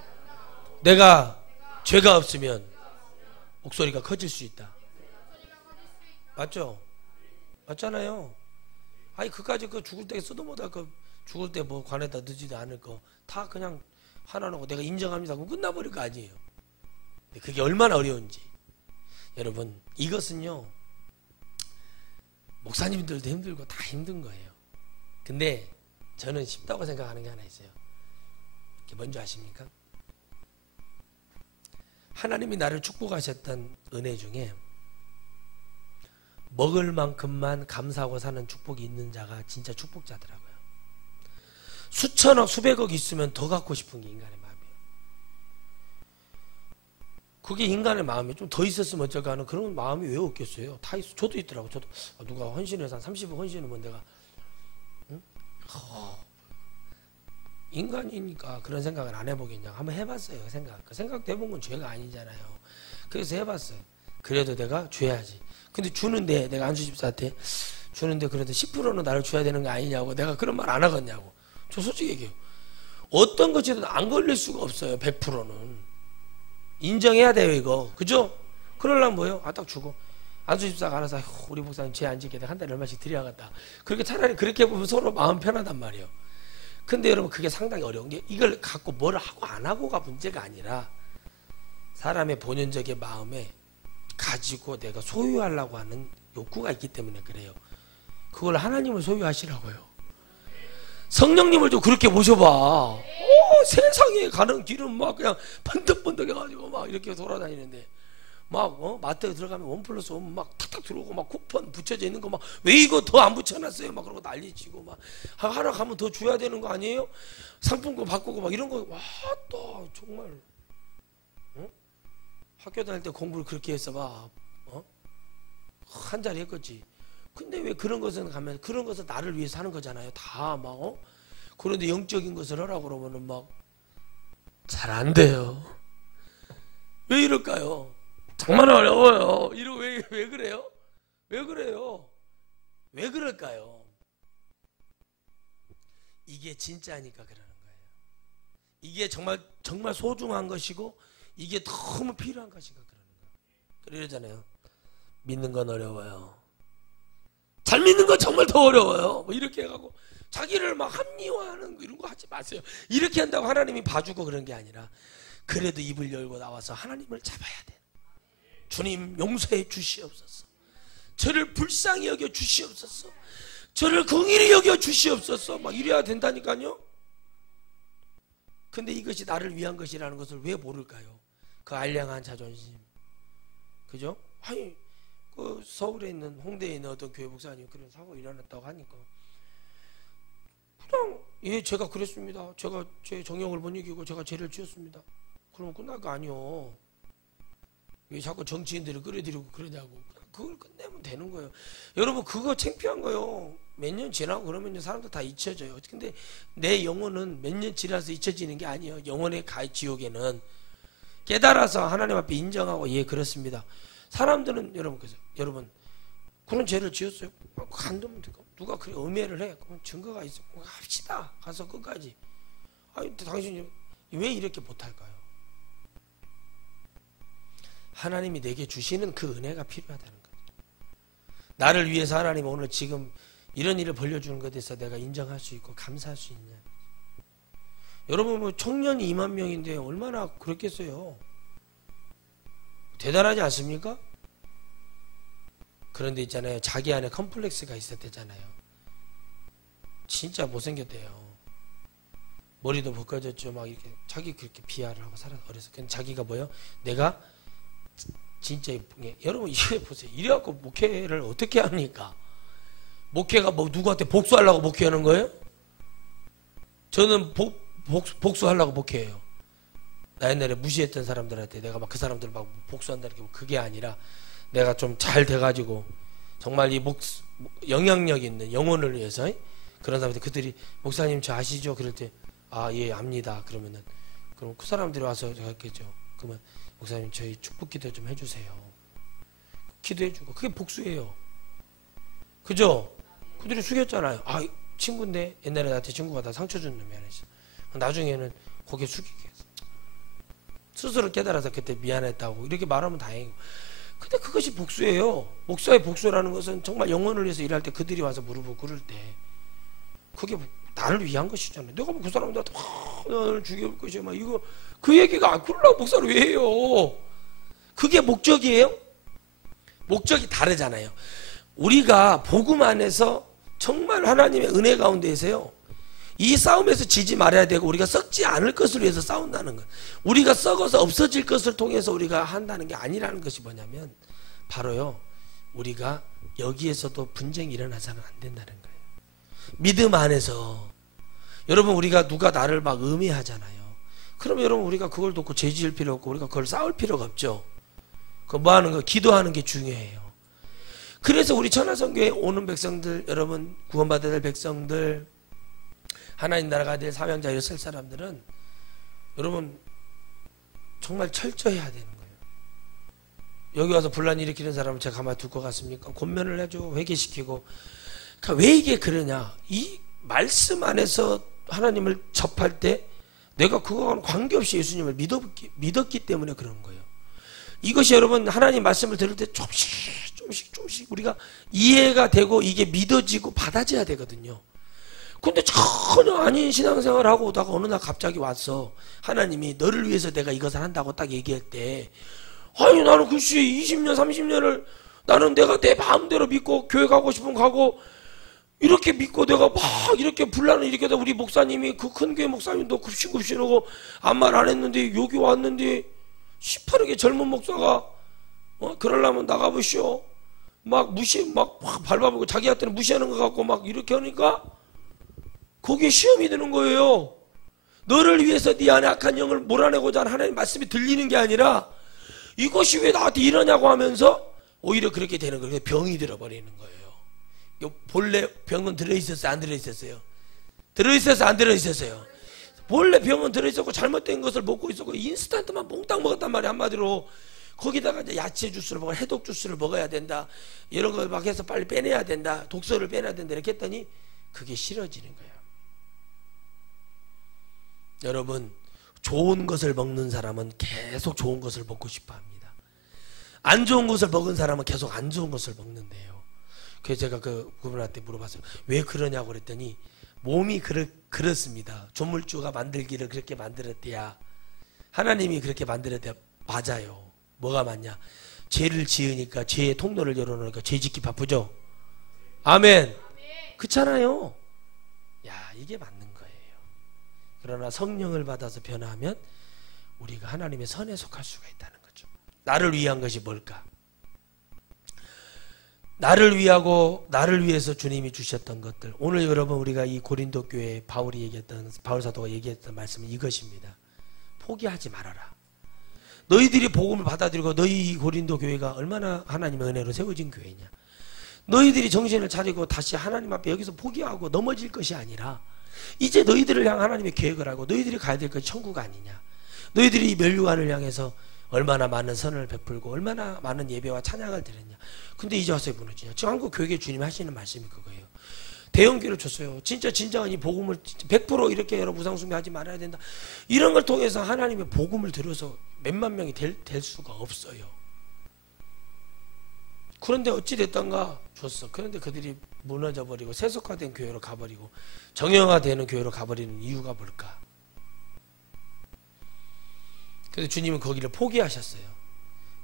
내가 죄가 없으면 목소리가 커질 수 있다. 맞죠? 맞잖아요. 아니, 그까지 그 죽을 때 쓰도못할 그 죽을 때 뭐 관에다 넣지도 않을 거 다 그냥 하나는 내가 인정합니다. 그럼 끝나버릴 거 아니에요. 근데 그게 얼마나 어려운지. 여러분, 이것은요, 목사님들도 힘들고 다 힘든 거예요. 근데 저는 쉽다고 생각하는 게 하나 있어요. 그게 뭔지 아십니까? 하나님이 나를 축복하셨던 은혜 중에 먹을 만큼만 감사하고 사는 축복이 있는 자가 진짜 축복자더라고요. 수천억 수백억 있으면 더 갖고 싶은 게 인간의 마음이에요. 그게 인간의 마음이 좀 더 있었으면 어쩔까 하는 그런 마음이 왜 없겠어요? 다 있어. 저도 있더라고요. 저도 누가 헌신해서 한 30억 헌신하면 내가 응? 인간이니까 그런 생각을 안 해보겠냐. 한번 해봤어요. 그 생각도 해본 건 죄가 아니잖아요. 그래서 해봤어요. 그래도 내가 줘야지. 근데 주는데, 내가 안수집사한테 주는데 그래도 10%는 나를 줘야 되는 거 아니냐고, 내가 그런 말 안 하겠냐고. 저 솔직히 얘기해요. 어떤 것이든 안 걸릴 수가 없어요. 100%는 인정해야 돼요, 이거. 그죠? 그러려면 뭐예요? 딱 주고, 안수집사가 알아서 우리 목사님 죄 안 지게 내가 한 달에 얼마씩 드려야겠다. 그렇게 차라리 그렇게 보면 서로 마음 편하단 말이에요. 근데 여러분, 그게 상당히 어려운 게, 이걸 갖고 뭘 하고 안 하고가 문제가 아니라 사람의 본연적인 마음에 가지고 내가 소유하려고 하는 욕구가 있기 때문에 그래요. 그걸 하나님을 소유하시라고요. 성령님을 좀 그렇게 모셔봐. 세상에 가는 길은 막 그냥 번덕번덕 해가지고 막 이렇게 돌아다니는데, 막 마트에 들어가면 1+1 막 탁탁 들어오고, 막 쿠폰 붙여져 있는 거 막 왜 이거 더 안 붙여놨어요? 막 그러고 난리치고, 막 하나 가면 더 줘야 되는 거 아니에요? 상품권 바꾸고 막 이런 거. 와, 또 정말 학교 다닐 때 공부를 그렇게 했어 봐. 한 자리 했겠지. 근데 왜 그런 것은 가면, 그런 것은 나를 위해서 하는 거잖아요. 다 막 그런데 영적인 것을 하라고 그러면은 막 잘 안 돼요. 왜 이럴까요? 정말 어려워요. 왜 그래요? 왜 그래요? 왜 그럴까요? 이게 진짜니까 그러는 거예요. 이게 정말 소중한 것이고 이게 너무 필요한 것이니까 그러는 거예요. 그러잖아요. 믿는 건 어려워요. 잘 믿는 건 정말 더 어려워요. 뭐 이렇게 해가고 자기를 막 합리화하는 거 이런 거 하지 마세요. 이렇게 한다고 하나님이 봐주고 그런 게 아니라 그래도 입을 열고 나와서 하나님을 잡아야 돼. 주님 용서해 주시옵소서. 저를 불쌍히 여겨 주시옵소서. 저를 긍휼히 여겨 주시옵소서. 막 이래야 된다니까요. 근데 이것이 나를 위한 것이라는 것을 왜 모를까요? 그 알량한 자존심. 그죠? 아니 그 서울에 있는 홍대에 있는 어떤 교회 목사님 그런 사고 일어났다고 하니까 그냥 예 제가 그랬습니다. 제가 제 정욕을 못 이기고 제가 죄를 지었습니다. 그러면 끝날 거 아니요. 왜 자꾸 정치인들을 끌어들이고 그러냐고. 그걸 끝내면 되는 거예요. 여러분 그거 창피한 거예요. 몇 년 지나고 그러면 사람들 다 잊혀져요. 근데 내 영혼은 몇 년 지나서 잊혀지는 게 아니에요. 영혼의 지옥에는 깨달아서 하나님 앞에 인정하고 예 그렇습니다. 사람들은 여러분 그런 죄를 지었어요. 간두면 되고 누가 그래 음해를 해. 그럼 증거가 있어. 합시다. 가서 끝까지. 아니 당신이 왜 이렇게 못할까요? 하나님이 내게 주시는 그 은혜가 필요하다는 거죠. 나를 위해서 하나님 오늘 지금 이런 일을 벌려주는 것에 대해서 내가 인정할 수 있고 감사할 수 있냐. 여러분 뭐 청년이 2만 명인데 얼마나 그렇겠어요. 대단하지 않습니까? 그런데 있잖아요. 자기 안에 컴플렉스가 있었대잖아요. 진짜 못생겼대요. 머리도 벗겨졌죠. 막 이렇게 자기 그렇게 비하를 하고 살아서 어려서. 근데 자기가 뭐요? 내가 진짜 여러분 이해 보세요. 이래갖고 목회를 어떻게 합니까? 목회가 뭐 누구한테 복수하려고 목회하는 거예요? 저는 복수하려고 목회해요. 나 옛날에 무시했던 사람들한테 내가 막 그 사람들을 막 복수한다는 게 그게 아니라 내가 좀 잘 돼가지고 정말 이 영향력 있는 영혼을 위해서 그런 사람들 그들이 목사님 저 아시죠? 그럴 때 아 예 압니다. 그러면은 그럼 그 사람들이 와서 제가 했겠죠. 그러면 목사님 저희 축복 기도 좀 해주세요. 기도해주고 그게 복수예요. 그죠? 그들이 숙였잖아요. 아 친구인데 옛날에 나한테 친구가 나 상처 준 놈이 아니지. 나중에는 고개 숙이게 했어. 스스로 깨달아서 그때 미안했다고 이렇게 말하면 다행이고. 근데 그것이 복수예요. 목사의 복수라는 것은 정말 영혼을 위해서 일할 때 그들이 와서 무릎을 꿇을 때 그게 나를 위한 것이잖아요. 내가 뭐 그 사람들한테 나를 죽여볼 것이야 막 이거 그 얘기가 그러려고 목사를 왜 해요? 그게 목적이에요? 목적이 다르잖아요. 우리가 복음 안에서 정말 하나님의 은혜 가운데에서요 이 싸움에서 지지 말아야 되고 우리가 썩지 않을 것을 위해서 싸운다는 것. 우리가 썩어서 없어질 것을 통해서 우리가 한다는 게 아니라는 것이 뭐냐면 바로요 우리가 여기에서도 분쟁이 일어나서는 안 된다는 거예요. 믿음 안에서 여러분 우리가 누가 나를 막 음해하잖아요. 그러면 여러분 우리가 그걸 놓고 죄 지을 필요 없고 우리가 그걸 싸울 필요가 없죠. 그 뭐 하는 거 기도하는 게 중요해요. 그래서 우리 천하성교회 오는 백성들 여러분 구원받아야 될 백성들 하나님 나라가 될 사명자로 설 사람들은 여러분 정말 철저해야 되는 거예요. 여기 와서 분란 일으키는 사람을 제가 가만히 둘 것 같습니까? 권면을 해주고 회개시키고. 그러니까 왜 이게 그러냐? 이 말씀 안에서 하나님을 접할 때 내가 그거와는 관계없이 예수님을 믿었기 때문에 그런 거예요. 이것이 여러분 하나님 말씀을 들을 때 조금씩 우리가 이해가 되고 이게 믿어지고 받아져야 되거든요. 근데 전혀 아닌 신앙생활을 하고 오다가 어느 날 갑자기 와서 하나님이 너를 위해서 내가 이것을 한다고 딱 얘기할 때 아니 나는 글쎄 20년 30년을 나는 내가 내 마음대로 믿고 교회 가고 싶으면 가고 이렇게 믿고 내가 막 이렇게 분란을 일으켜다 우리 목사님이 그 큰 교회 목사님도 급신급신하고 아무 말 안 했는데 여기 왔는데 시퍼르게 젊은 목사가 그러려면 나가보시오 막 막 밟아보고 자기한테는 무시하는 것 같고 막 이렇게 하니까 거기에 시험이 드는 거예요. 너를 위해서 네 안에 악한 영을 몰아내고자 하는 하나님 말씀이 들리는 게 아니라 이것이 왜 나한테 이러냐고 하면서 오히려 그렇게 되는 거예요. 병이 들어버리는 거예요. 본래 병은 들어있었어요? 안 들어있었어요? 들어있었어요? 안 들어있었어요? 본래 병은 들어있었고 잘못된 것을 먹고 있었고 인스턴트만 몽땅 먹었단 말이야 한마디로. 거기다가 이제 야채 주스를 먹어, 해독 주스를 먹어야 된다, 이런 거 막 해서 빨리 빼내야 된다, 독소를 빼내야 된다, 이렇게 했더니 그게 싫어지는 거예요. 여러분, 좋은 것을 먹는 사람은 계속 좋은 것을 먹고 싶어 합니다. 안 좋은 것을 먹은 사람은 계속 안 좋은 것을 먹는데요. 그래서 제가 그분한테 물어봤어요. 왜 그러냐고 그랬더니 몸이 그렇습니다. 조물주가 만들기를 그렇게 만들었대야, 하나님이 그렇게 만들었대야. 맞아요. 뭐가 맞냐? 죄를 지으니까, 죄의 통로를 열어놓으니까 죄 짓기 바쁘죠. 아멘. 그렇잖아요. 야, 이게 맞는 거예요. 그러나 성령을 받아서 변화하면 우리가 하나님의 선에 속할 수가 있다는 거죠. 나를 위한 것이 뭘까? 나를 위하고 나를 위해서 주님이 주셨던 것들. 오늘 여러분, 우리가 이 고린도 교회에 바울 사도가 얘기했던 말씀은 이것입니다. 포기하지 말아라. 너희들이 복음을 받아들이고, 너희 이 고린도 교회가 얼마나 하나님의 은혜로 세워진 교회냐. 너희들이 정신을 차리고 다시 하나님 앞에 여기서 포기하고 넘어질 것이 아니라, 이제 너희들을 향한 하나님의 계획을 하고 너희들이 가야 될 것이 천국 아니냐. 너희들이 이 면류관을 향해서 얼마나 많은 선을 베풀고 얼마나 많은 예배와 찬양을 드렸냐. 근데 이제 와서 무너지냐. 지금 한국 교회 주님이 하시는 말씀이 그거예요. 대형교회를 줬어요. 진짜 진정한 이 복음을 100% 이렇게 여러분 우상숭배하지 말아야 된다. 이런 걸 통해서 하나님의 복음을 들어서 몇만 명이 될 수가 없어요. 그런데 어찌 됐던가 줬어. 그런데 그들이 무너져 버리고 세속화된 교회로 가버리고 정형화되는 교회로 가버리는 이유가 뭘까? 그래서 주님은 거기를 포기하셨어요.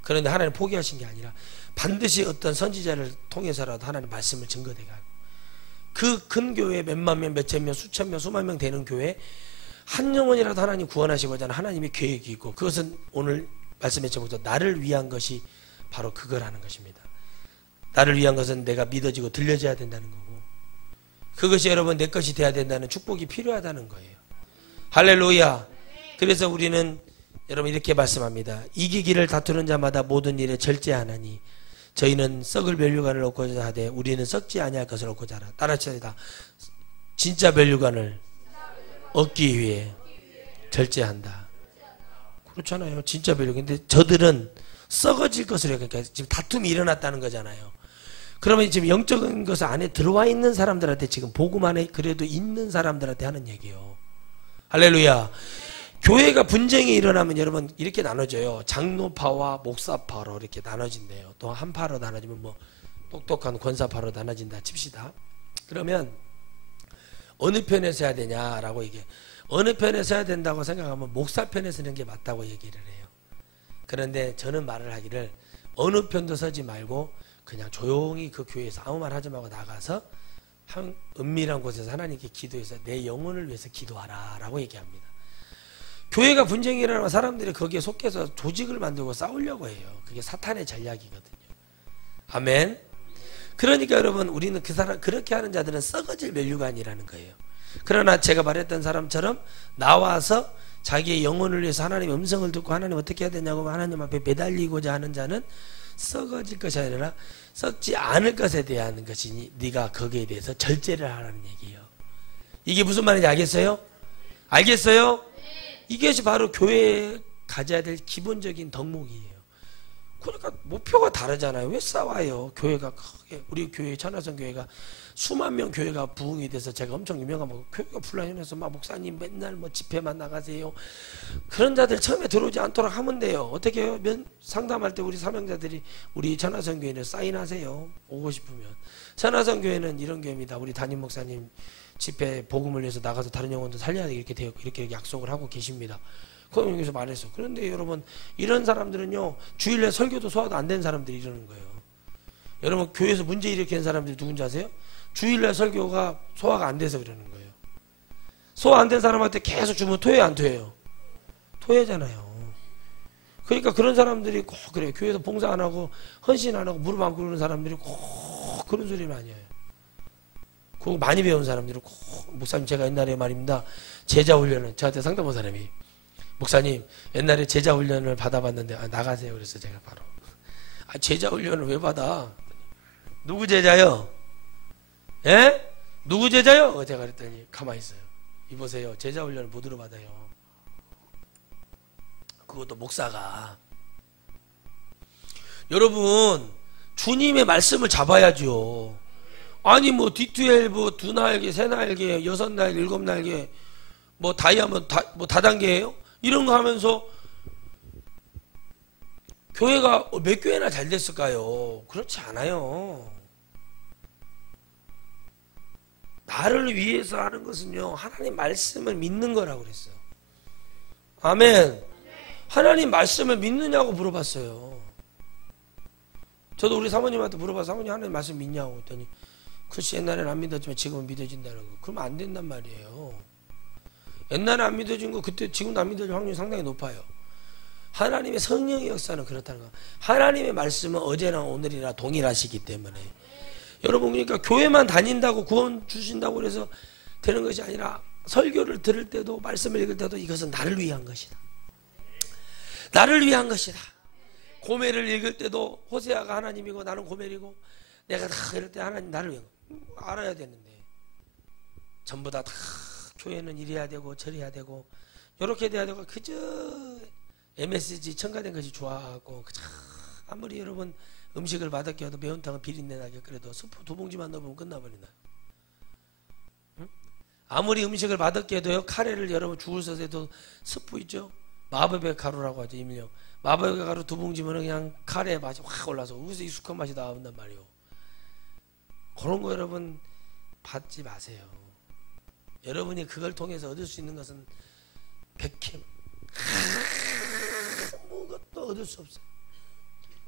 그런데 하나님 포기하신 게 아니라 반드시 어떤 선지자를 통해서라도 하나님 말씀을 증거되게 하고, 그 큰 교회 몇만 명, 몇천 명, 수천 명, 수만 명 되는 교회 한 영혼이라도 하나님 구원하시고자 하는 하나님의 계획이 있고, 그것은 오늘 말씀해 주셔서 나를 위한 것이 바로 그거라는 것입니다. 나를 위한 것은 내가 믿어지고 들려져야 된다는 거고, 그것이 여러분 내 것이 돼야 된다는 축복이 필요하다는 거예요. 할렐루야. 그래서 우리는 여러분 이렇게 말씀합니다. 이기기를 다투는 자마다 모든 일에 절제하나니 저희는 썩을 면류관을 얻고자 하되 우리는 썩지 아니할 것을 얻고자 하라. 따라합시다. 진짜 면류관을 얻기 위해 절제한다. 그렇잖아요. 진짜 면류관. 근데 저들은 썩어질 것을 해요. 그러니까 지금 다툼이 일어났다는 거잖아요. 그러면 지금 영적인 것 안에 들어와 있는 사람들한테, 지금 복음 안에 그래도 있는 사람들한테 하는 얘기예요. 할렐루야. 교회가 분쟁이 일어나면 여러분 이렇게 나눠져요. 장로파와 목사파로 이렇게 나눠진대요. 또 한 파로 나눠지면 뭐 똑똑한 권사파로 나눠진다 칩시다. 그러면 어느 편에 서야 되냐라고 얘기해. 어느 편에 서야 된다고 생각하면 목사 편에 서는 게 맞다고 얘기를 해요. 그런데 저는 말을 하기를 어느 편도 서지 말고 그냥 조용히 그 교회에서 아무 말 하지 말고 나가서 한 은밀한 곳에서 하나님께 기도해서 내 영혼을 위해서 기도하라 라고 얘기합니다. 교회가 분쟁이 일어나면 사람들이 거기에 속해서 조직을 만들고 싸우려고 해요. 그게 사탄의 전략이거든요. 아멘. 그러니까 여러분, 우리는 그렇게 하는 자들은 썩어질 면류관이라는 거예요. 그러나 제가 말했던 사람처럼 나와서 자기의 영혼을 위해서 하나님의 음성을 듣고 하나님 어떻게 해야 되냐고 하나님 앞에 매달리고자 하는 자는 썩어질 것이 아니라 썩지 않을 것에 대한 것이니 네가 거기에 대해서 절제를 하라는 얘기예요. 이게 무슨 말인지 알겠어요? 알겠어요? 이것이 바로 교회에 가져야 될 기본적인 덕목이에요. 그러니까 목표가 다르잖아요. 왜 싸워요? 교회가 크게, 우리 교회 천하성 교회가 수만 명 교회가 부흥이 돼서 제가 엄청 유명한 교회가 불란해서 막 목사님 맨날 뭐 집회만 나가세요. 그런 자들 처음에 들어오지 않도록 하면 돼요. 어떻게 해요? 상담할 때 우리 사명자들이 우리 천하성 교회는 사인하세요. 오고 싶으면. 천하성 교회는 이런 교회입니다. 우리 담임 목사님 집회 복음을 위해서 나가서 다른 영혼도 살려야 돼 이렇게 약속을 하고 계십니다. 그럼 여기서 말했어. 그런데 여러분 이런 사람들은요 주일날 설교도 소화도 안 된 사람들이 이러는 거예요. 여러분 교회에서 문제 일으키는 사람들이 누군지 아세요? 주일날 설교가 소화가 안 돼서 그러는 거예요. 소화 안 된 사람한테 계속 주면 토해요 안 토해요? 토해잖아요. 그러니까 그런 사람들이 꼭 그래요. 교회에서 봉사 안 하고 헌신 안 하고 무릎 안 꿇는 사람들이 꼭 그런 소리 많이 해요. 그거 많이 배운 사람들은 꼭 목사님 제가 옛날에 말입니다. 제자 훈련을 저한테 상담한 사람이 목사님 옛날에 제자 훈련을 받아봤는데 나가세요. 그래서 제가 바로 제자 훈련을 왜 받아? 누구 제자요? 예? 누구 제자요? 제가 그랬더니 가만히 있어요. 이보세요. 제자 훈련을 못 들어받아요. 그것도 목사가 여러분 주님의 말씀을 잡아야죠. 아니 뭐 D12 두 날개, 세 날개, 6날개, 7날개, 뭐 다이아몬드 뭐 다단계예요? 이런 거 하면서 교회가 몇 교회나 잘 됐을까요? 그렇지 않아요. 나를 위해서 하는 것은요, 하나님 말씀을 믿는 거라고 그랬어요. 아멘. 하나님 말씀을 믿느냐고 물어봤어요. 저도 우리 사모님한테 물어봐서 사모님 하나님 말씀 믿냐고 했더니 글쎄 옛날에는 안 믿었지만 지금은 믿어진다는 거. 그러면 안 된단 말이에요. 옛날에 안 믿어진 거 그때 지금도 안 믿어질 확률이 상당히 높아요. 하나님의 성령의 역사는 그렇다는 거. 하나님의 말씀은 어제나 오늘이나 동일하시기 때문에 여러분, 그러니까 교회만 다닌다고 구원 주신다고 해서 되는 것이 아니라 설교를 들을 때도 말씀을 읽을 때도 이것은 나를 위한 것이다. 나를 위한 것이다. 고멜을 읽을 때도 호세아가 하나님이고 나는 고멜이고 내가 다 이럴 때 하나님 나를 위한 거 알아야 되는데 전부 다 교회는 이래야 되고 저래야 되고 이렇게 돼야 되고 그저 MSG 첨가된 것이 좋아하고 그저 아무리 여러분 음식을 맛없게 해도 매운탕은 비린내 나게 그래도 스프 2봉지만 넣으면 끝나버린다. 응? 아무리 음식을 맛없게 해도요, 카레를 여러분 죽을 서서 해도 스프 있죠? 마법의 가루라고 하죠, 이밀령. 마법의 가루 2봉지면 그냥 카레의 맛이 확 올라서 거기서 익숙한 맛이 나온단 말이에요. 그런 거 여러분 받지 마세요. 여러분이 그걸 통해서 얻을 수 있는 것은 백hem 아무것도 얻을 수 없어요.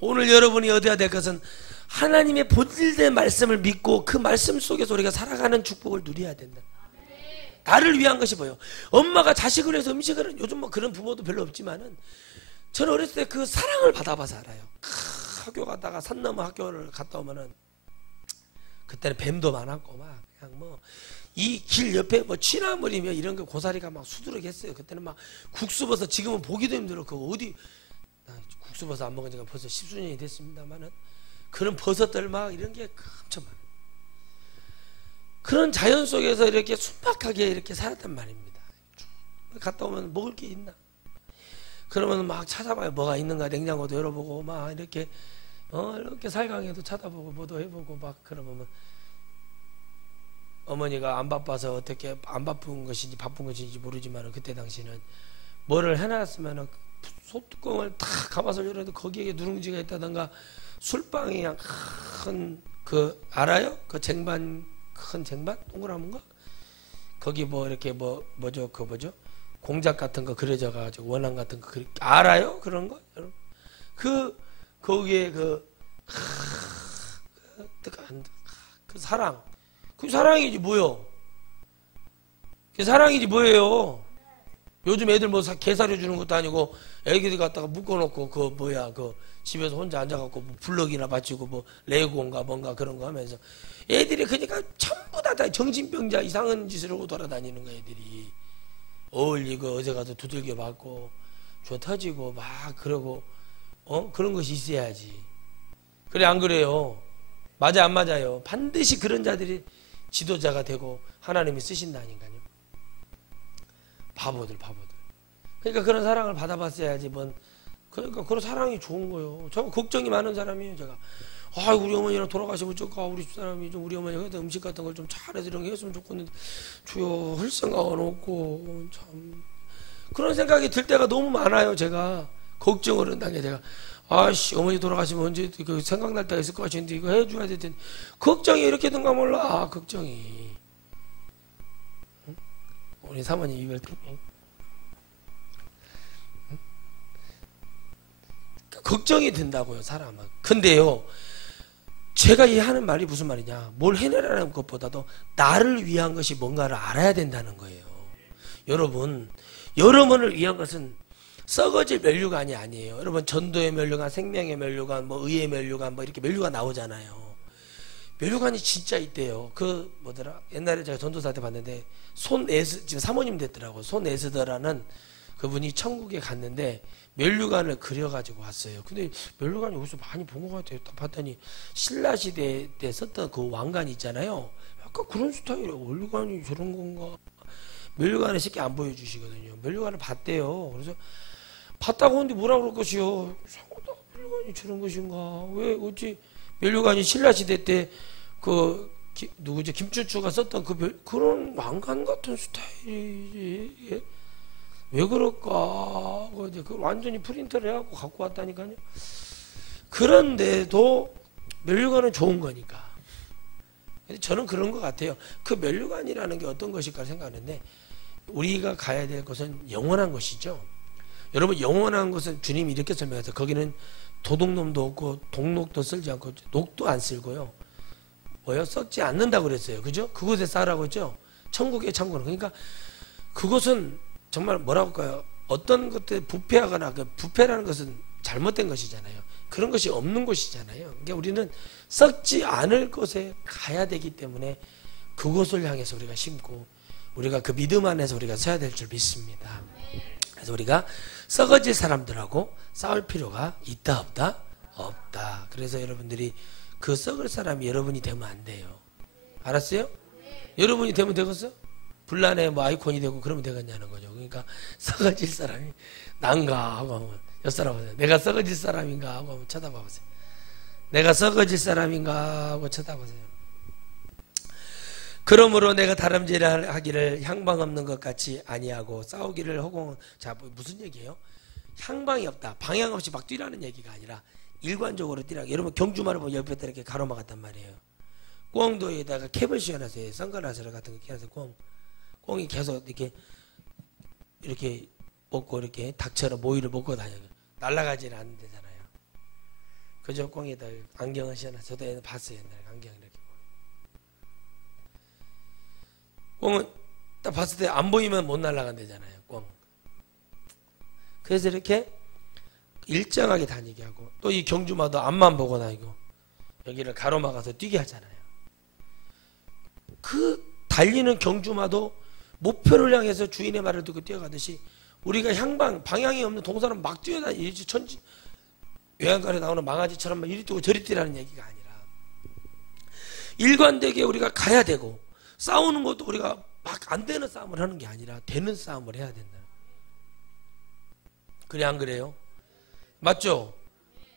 오늘 여러분이 얻어야 될 것은 하나님의 본질된 말씀을 믿고 그 말씀 속에서 우리가 살아가는 축복을 누려야 된다. 나를 위한 것이 뭐예요? 엄마가 자식을 위해서 음식을, 요즘 뭐 그런 부모도 별로 없지만은 저는 어렸을 때 그 사랑을 받아봐서 알아요. 학교 가다가 산 넘어 학교를 갔다 오면은 그때는 뱀도 많았고 막 그냥 뭐 이 길 옆에 뭐 취나물이며 이런 거 고사리가 막 수두룩했어요. 그때는 막 국수버섯, 지금은 보기도 힘들어. 그거 어디 국수버섯 안 먹은 지가 벌써 10수년이 됐습니다만은 그런 버섯들 막 이런 게 엄청 많아요. 그런 자연 속에서 이렇게 순박하게 이렇게 살았단 말입니다. 갔다 오면 먹을 게 있나? 그러면 막 찾아봐요. 뭐가 있는가? 냉장고도 열어보고 막 이렇게 이렇게 살강에도 찾아보고 뭐도 해보고 막 그러면 어머니가 안 바빠서 어떻게 안 바쁜 것인지 바쁜 것인지 모르지만 그때 당시는 뭐를 해놨으면 소뚜껑을 탁 가마솥 열어도 거기에 누룽지가 있다던가 술빵이 그냥 큰 그 알아요? 그 쟁반, 큰 쟁반? 동그라문 거? 거기 뭐 이렇게 뭐죠? 그 뭐죠? 공작 같은 거 그려져 가지고 원앙 같은 거 알아요? 그런 거? 여러분? 거기에 그 사랑. 그 사랑이지 뭐요? 그 사랑이지 뭐예요? 요즘 애들 뭐 게사료 주는 것도 아니고 애기들 갖다가 묶어놓고 그 뭐야 그 집에서 혼자 앉아갖고 뭐 블럭이나 받치고 뭐 레고인가 뭔가 그런 거 하면서 애들이 그러니까 전부 다 정신병자 이상한 짓을 하고 돌아다니는 거야. 애들이 어울리고 어제 가서 두들겨 맞고 줘 터지고 막 그러고 그런 것이 있어야지. 그래 안 그래요? 맞아 안 맞아요? 반드시 그런 자들이 지도자가 되고 하나님이 쓰신다니까요. 바보들. 그러니까 그런 사랑을 받아봤어야지. 그러니까 그런 사랑이 좋은 거예요. 저 걱정이 많은 사람이에요. 제가 우리 어머니랑 돌아가시면 어쩔까? 우리 집사람이 좀 우리 어머니가 음식 같은 걸 좀 잘해서 이런 게 했으면 좋겠는데 주여 할 생각은 없고 참 그런 생각이 들 때가 너무 많아요. 제가 걱정을 한다는 게 제가 어머니 돌아가시면 언제 그 생각날 때가 있을 것 같은데 이거 해줘야 될 텐데 걱정이 이렇게 든가 몰라. 걱정이 우리 사모님 이별팀이 걱정이 된다고요. 사람은. 근데요 제가 이 하는 말이 무슨 말이냐, 뭘 해내라는 것보다도 나를 위한 것이 뭔가를 알아야 된다는 거예요. 여러분 여러분을 위한 것은 썩어질 면류관이 아니에요. 여러분 전도의 면류관, 생명의 면류관, 뭐 의의 면류관 뭐 이렇게 면류관 나오잖아요. 면류관이 진짜 있대요. 그 뭐더라, 옛날에 제가 전도사 때 봤는데 지금 사모님 됐더라고. 손에스더라는 그분이 천국에 갔는데 면류관을 그려가지고 왔어요. 근데 면류관이 어디서 많이 본 것 같아요. 딱 봤더니 신라 시대 때 썼던 그 왕관 있잖아요. 약간 그런 스타일이에요. 면류관이 저런 건가? 면류관을 쉽게 안 보여주시거든요. 면류관을 봤대요. 그래서 봤다고 하는데 뭐라 그럴 것이요? 멸류관이 저런 것인가? 왜 어찌 멸류관이 신라시대 때 그 누구죠? 김춘추가 썼던 그런 왕관 같은 스타일이 예? 왜 그럴까? 이제 그 완전히 프린터를 해갖고 갖고 왔다니까요. 그런데도 멸류관은 좋은 거니까. 저는 그런 것 같아요. 그 멸류관이라는 게 어떤 것일까 생각하는데, 우리가 가야 될 것은 영원한 것이죠. 여러분, 영원한 것은 주님이 이렇게 설명해서, 거기는 도둑놈도 없고 동록도 쓸지 않고 녹도 안 쓸고요, 뭐요? 썩지 않는다고 그랬어요. 그죠? 그곳에 싸라고 했죠. 천국의 창고는. 그러니까 그것은 정말 뭐라고 할까요? 어떤 것들 부패하거나, 그 부패라는 것은 잘못된 것이잖아요. 그런 것이 없는 곳이잖아요. 그러니까 우리는 썩지 않을 곳에 가야 되기 때문에 그곳을 향해서 우리가 심고, 우리가 그 믿음 안에서 우리가 서야 될 줄 믿습니다. 그래서 우리가 썩어질 사람들하고 싸울 필요가 있다 없다? 없다. 그래서 여러분들이 그 썩을 사람이 여러분이 되면 안 돼요. 알았어요? 여러분이 되면 되겠어? 불란에 뭐 아이콘이 되고 그러면 되겠냐는 거죠. 그러니까 썩어질 사람이 난가 하고 한번 옆 사람 보세요. 내가 썩어질 사람인가 하고 한번 쳐다봐 보세요. 내가 썩어질 사람인가 하고 쳐다보세요. 그러므로 내가 다름질을 하기를 향방 없는 것 같이 아니하고 싸우기를 허공. 자, 무슨 얘기예요? 향방이 없다, 방향 없이 막 뛰라는 얘기가 아니라 일관적으로 뛰라. 여러분, 경주마를 보면 옆에다 이렇게 가로막았단 말이에요. 꽁도에다가 캡을 씌워놨어요. 선글라스 같은 거 끼워서 꽁이 계속 이렇게 먹고, 이렇게 닭처럼 모이를 먹고 다녀요. 날아가지는 않는 데잖아요. 그죠? 꽁에다 안경을 씌워놨어요. 저도 옛날에 봤어요. 옛날에 안경 이렇게. 꽁은 딱 봤을 때 안 보이면 못 날아간대잖아요. 꽁. 그래서 이렇게 일정하게 다니게 하고, 또 이 경주마도 앞만 보고 다니고 여기를 가로막아서 뛰게 하잖아요. 그 달리는 경주마도 목표를 향해서 주인의 말을 듣고 뛰어가듯이, 우리가 방향이 없는 동산은 막 뛰어다니지, 외양간에 나오는 망아지처럼 막 이리 뛰고 저리 뛰라는 얘기가 아니라, 일관되게 우리가 가야 되고, 싸우는 것도 우리가 막 안 되는 싸움을 하는 게 아니라 되는 싸움을 해야 된다. 그래, 안 그래요? 맞죠?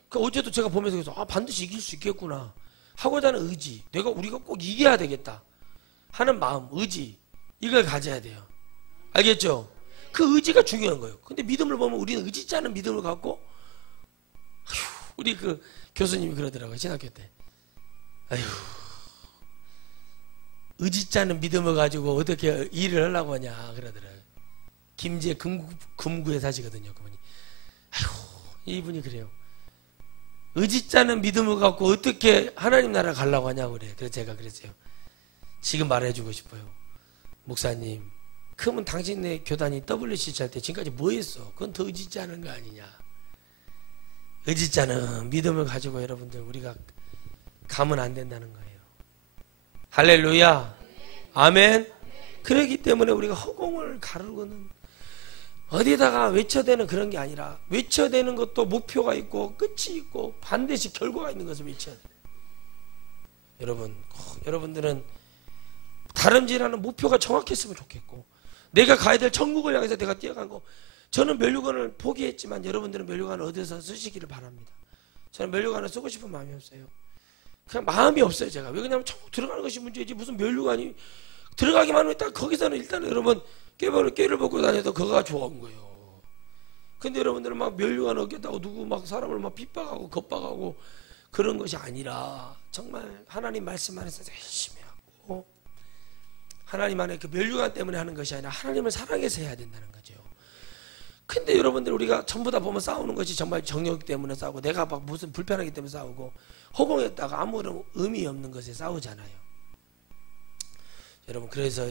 어제도 제가 보면서 그래서 반드시 이길 수 있겠구나 하고자 하는 의지, 우리가 꼭 이겨야 되겠다 하는 마음, 의지, 이걸 가져야 돼요. 알겠죠? 그 의지가 중요한 거예요. 근데 믿음을 보면 우리는 의지치 않은 믿음을 갖고, 우리 그 교수님이 그러더라고요. 신학교 때. 의지치 않은 믿음을 가지고 어떻게 일을 하려고 하냐 그러더라고요. 김제 금구에 사시거든요. 그분이. 이분이 그래요. 의지치 않은 믿음을 갖고 어떻게 하나님 나라 가려고 하냐고 그래요. 그래서 제가 그랬어요. 지금 말해주고 싶어요. 목사님, 그러면 당신네 교단이 WCC 할 때 지금까지 뭐 했어? 그건 더 의지치 않은 거 아니냐. 의지치 않은 믿음을 가지고 여러분들 우리가 가면 안 된다는 거예요. 할렐루야. 아멘. 그렇기 때문에 우리가 허공을 가르고는 어디다가 외쳐대는 그런 게 아니라, 외쳐대는 것도 목표가 있고 끝이 있고 반드시 결과가 있는 것을 외쳐야 돼요. 여러분들은 다름질하는 목표가 정확했으면 좋겠고, 내가 가야 될 천국을 향해서 내가 뛰어간 거. 저는 멸류관을 포기했지만 여러분들은 멸류관을 얻어서 쓰시기를 바랍니다. 저는 멸류관을 쓰고 싶은 마음이 없어요. 그냥 마음이 없어요. 제가. 왜냐하면 천국 들어가는 것이 문제지, 무슨 멸류관이 들어가기만 하면 딱 거기서는 일단은 여러분 깨를 벗고 다녀도 그거가 좋은 거예요. 근데 여러분들은 막 멸류관 얻겠다고 누구 막 사람을 막 핍박하고 겁박하고 그런 것이 아니라, 정말 하나님 말씀 안에서 열심히 하고, 하나님 안에 그 멸류관 때문에 하는 것이 아니라 하나님을 사랑해서 해야 된다는 거죠. 근데 여러분들, 우리가 전부 다 보면 싸우는 것이 정말 정욕 때문에 싸우고, 내가 막 무슨 불편하기 때문에 싸우고, 허공에다가 아무런 의미 없는 것에 싸우잖아요. 여러분, 그래서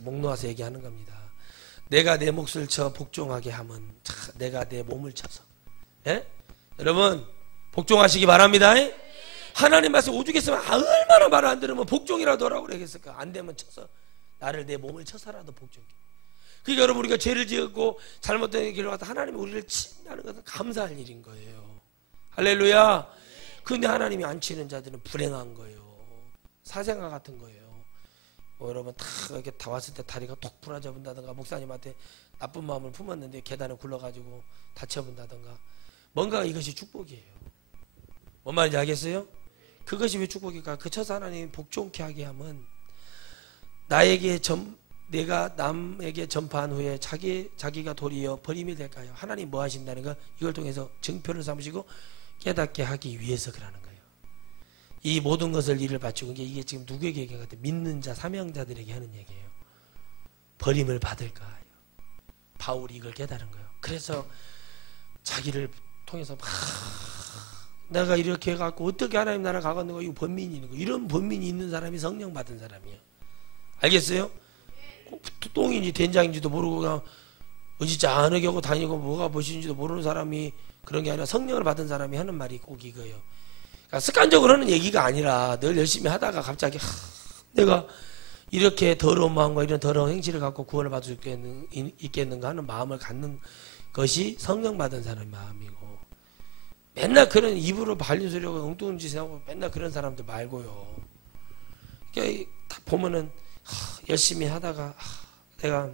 목 놓아서 얘기하는 겁니다. 내가 내 몫을 쳐 복종하게 하면 내가 내 몸을 쳐서, 예? 여러분 복종하시기 바랍니다. 하나님 말씀 오죽했으면 얼마나 말을 안 들으면 복종이라도 하라고 그러겠을까. 안 되면 쳐서, 나를 내 몸을 쳐서라도 복종해. 그러니까 여러분, 우리가 죄를 지었고 잘못된 길을 가다 하나님이 우리를 친다는 것은 감사할 일인 거예요. 할렐루야. 근데 하나님이 안 치는 자들은 불행한 거예요. 사생아 같은 거예요. 여러분 다 이렇게 다 왔을 때 다리가 톡 부러져 본다든가, 목사님한테 나쁜 마음을 품었는데 계단에 굴러가지고 다쳐본다든가, 뭔가 이것이 축복이에요. 뭔 말인지 알겠어요? 그것이 왜 축복일까? 그 처사 하나님이 복종케 하게 하면 내가 남에게 전파한 후에 자기가 도리어 버림이 될까요? 하나님 뭐 하신다는 거, 이걸 통해서 증표를 삼으시고 깨닫게 하기 위해서 그러는 거예요. 이 모든 것을 일을 바치고, 이게 지금 누구에게 얘기한 것 같아요? 믿는 자, 사명자들에게 하는 얘기예요. 버림을 받을까? 바울이 이걸 깨달은 거예요. 그래서 자기를 통해서 내가 이렇게 해갖고 어떻게 하나님 나라 가겠는 거, 이거 번민이 있는 거, 이런 번민이 있는 사람이 성령 받은 사람이에요. 알겠어요? 똥인지 된장인지도 모르고 그냥 어지간하게 하고 다니고 뭐가 무엇인지도 모르는 사람이 그런 게 아니라 성령을 받은 사람이 하는 말이 꼭 이거예요. 그러니까 습관적으로 하는 얘기가 아니라 늘 열심히 하다가 갑자기 내가 이렇게 더러운 마음과 이런 더러운 행실을 갖고 구원을 받을 수 있겠는가 하는 마음을 갖는 것이 성령 받은 사람의 마음이고, 맨날 그런 입으로 발린 소리하고 엉뚱한 짓을 하고 맨날 그런 사람들 말고요. 그러니까 다 보면은 열심히 하다가 내가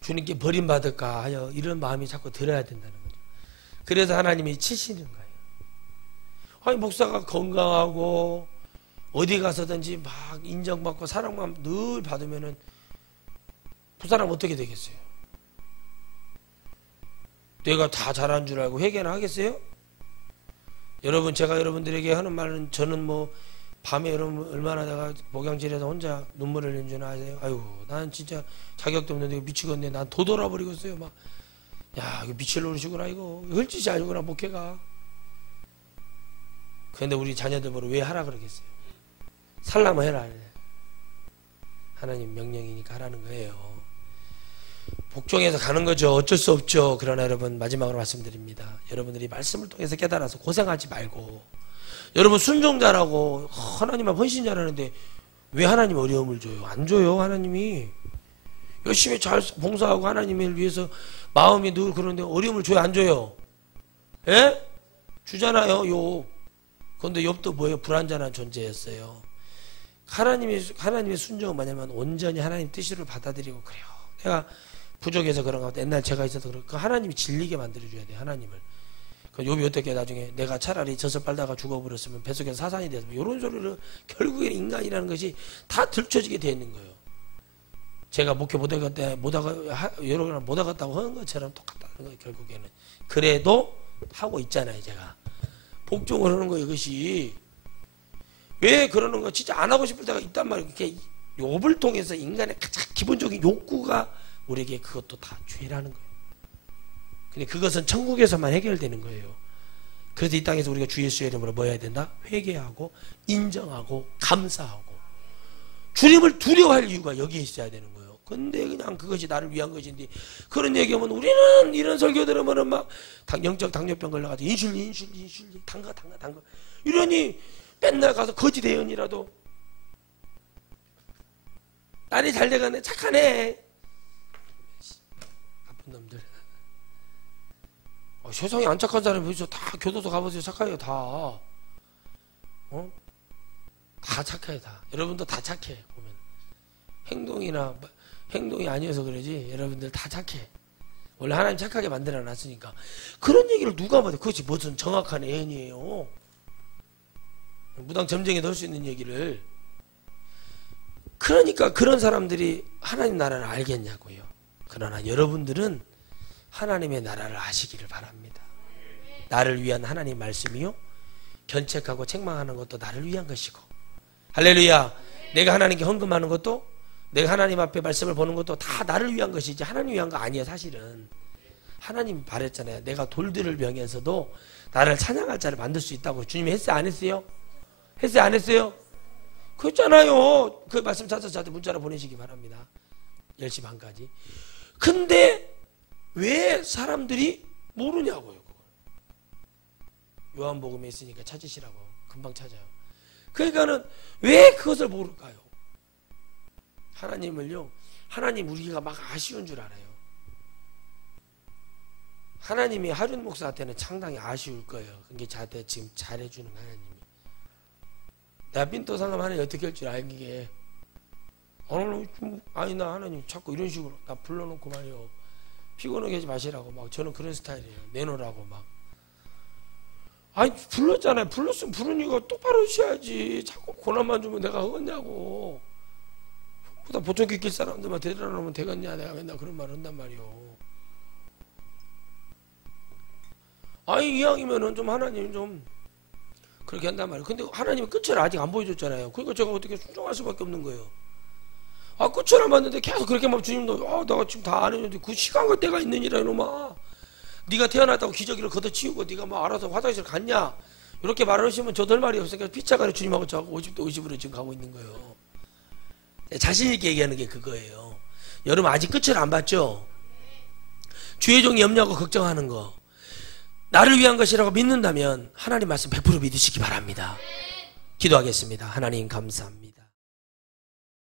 주님께 버림받을까 하여 이런 마음이 자꾸 들어야 된다는 거죠. 그래서 하나님이 치시는 거예요. 아니 목사가 건강하고 어디 가서든지 막 인정받고 사랑만 늘 받으면은 그 사람 어떻게 되겠어요? 내가 다 잘한 줄 알고 회개는 하겠어요? 여러분, 제가 여러분들에게 하는 말은, 저는 뭐 밤에 여러분 얼마나 내가 목양질에서 혼자 눈물을 흘리는 줄 아세요? 아유, 난 진짜 자격도 없는데 미치겠네. 난 도 돌아버리겠어요. 막, 야, 이거 미칠 노릇이구나, 이거. 흘지지 알구나, 목회가. 그런데 우리 자녀들 보러 왜 하라 그러겠어요? 살라면 해라. 하나님 명령이니까 하라는 거예요. 복종해서 가는 거죠. 어쩔 수 없죠. 그러나 여러분, 마지막으로 말씀드립니다. 여러분들이 말씀을 통해서 깨달아서 고생하지 말고, 여러분 순종자라고 하나님 앞 헌신자라는데 왜 하나님 어려움을 줘요? 안 줘요. 하나님이 열심히 잘 봉사하고 하나님을 위해서 마음이 늘 그런데 어려움을 줘요? 안 줘요? 예? 주잖아요. 욥. 그런데 욥도 뭐예요? 불완전한 존재였어요. 하나님의 순종은 뭐냐면 온전히 하나님 뜻을 받아들이고, 그래요, 내가 부족해서 그런가 보다, 옛날 제가 있어서 그런가, 하나님이 질리게 만들어줘야 돼요. 하나님을. 욥이 어떻게 나중에 내가 차라리 젖을 빨다가 죽어버렸으면 뱃속에서 사산이 돼서 이런 소리를, 결국에 인간이라는 것이 다 들춰지게 되어 있는 거예요. 제가 목회 여러 번 못하겠다고 하는 것처럼 똑같다는 거예요. 결국에는. 그래도 하고 있잖아요. 제가 복종을 하는 거예요. 이것이 왜 그러는 거, 진짜 안 하고 싶을 때가 있단 말이에요. 이렇게 욥을 통해서 인간의 가장 기본적인 욕구가 우리에게 그것도 다 죄라는 거예요. 근데 그것은 천국에서만 해결되는 거예요. 그래서 이 땅에서 우리가 주 예수의 이름으로 뭐 해야 된다? 회개하고 인정하고 감사하고 주님을 두려워할 이유가 여기에 있어야 되는 거예요. 근데 그냥 그것이 나를 위한 것인데, 그런 얘기하면 우리는 이런 설교 들으면은 막 영적 당뇨병 걸려가지고 인슐린 당거 이러니 맨날 가서 거짓 예언이라도 날이 잘 돼가네, 착하네, 나쁜 놈들. 세상에 안 착한 사람이 어디서, 다 교도소 가보세요. 착해요. 다. 다 착해요. 다. 여러분도 다 착해. 보면 행동이 아니어서 그러지 여러분들 다 착해. 원래 하나님 착하게 만들어 놨으니까. 그런 얘기를 누가 봐도 그것이 무슨 정확한 예언이에요. 무당 점쟁이도 할 수 있는 얘기를. 그러니까 그런 사람들이 하나님 나라를 알겠냐고요. 그러나 여러분들은 하나님의 나라를 아시기를 바랍니다. 나를 위한 하나님 말씀이요, 견책하고 책망하는 것도 나를 위한 것이고, 할렐루야. 내가 하나님께 헌금하는 것도, 내가 하나님 앞에 말씀을 보는 것도 다 나를 위한 것이지 하나님 위한 거 아니에요. 사실은 하나님 말했잖아요. 내가 돌들을 병해서도 나를 찬양할 자를 만들 수 있다고. 주님이 했어요? 안 했어요? 했어요? 안 했어요? 그랬잖아요. 그 말씀 찾아서 저한테 문자로 보내시기 바랍니다. 10시 반까지. 근데 왜 사람들이 모르냐고요. 그걸. 요한복음에 있으니까 찾으시라고. 금방 찾아요. 그러니까는 왜 그것을 모를까요? 하나님을요, 하나님 우리가 막 아쉬운 줄 알아요. 하나님이 하륜 목사한테는 상당히 아쉬울 거예요. 그게 저한테 지금 잘해주는 하나님이. 내가 빈도 상담 하나님 어떻게 할 줄 알기에, 아니 나 하나님 자꾸 이런 식으로 나 불러놓고 말이요, 피곤하게 하지 마시라고 막. 저는 그런 스타일이에요. 내놓으라고 막. 아니 불렀잖아요. 불렀으면 부른 이유가 똑바로 하셔야지. 자꾸 고난만 주면 내가 하겠냐고. 보다 보청기 낄 사람들만 되돌아오면 되겠냐. 내가 맨날 그런 말을 한단 말이요. 아니 이왕이면은 좀 하나님 좀 그렇게 한단 말이에요. 근데 하나님은 끝을 아직 안 보여줬잖아요. 그러니까 제가 어떻게 순종할 수밖에 없는 거예요. 아 끝을 안 봤는데 계속 그렇게 막 주님도 내가 지금 다 안 했는데 그 시간과 때가 있느니라 이놈아. 네가 태어났다고 기저귀를 걷어치우고 네가 뭐 알아서 화장실 갔냐 이렇게 말하시면 저도 할 말이 없으니까 피차가를 주님하고 저하고 50대 50으로 지금 가고 있는 거예요. 자신 있게 얘기하는 게 그거예요. 여러분 아직 끝을 안 봤죠? 주의 종이 염려하고 걱정하는 거 나를 위한 것이라고 믿는다면 하나님 말씀 100% 믿으시기 바랍니다. 기도하겠습니다. 하나님 감사합니다.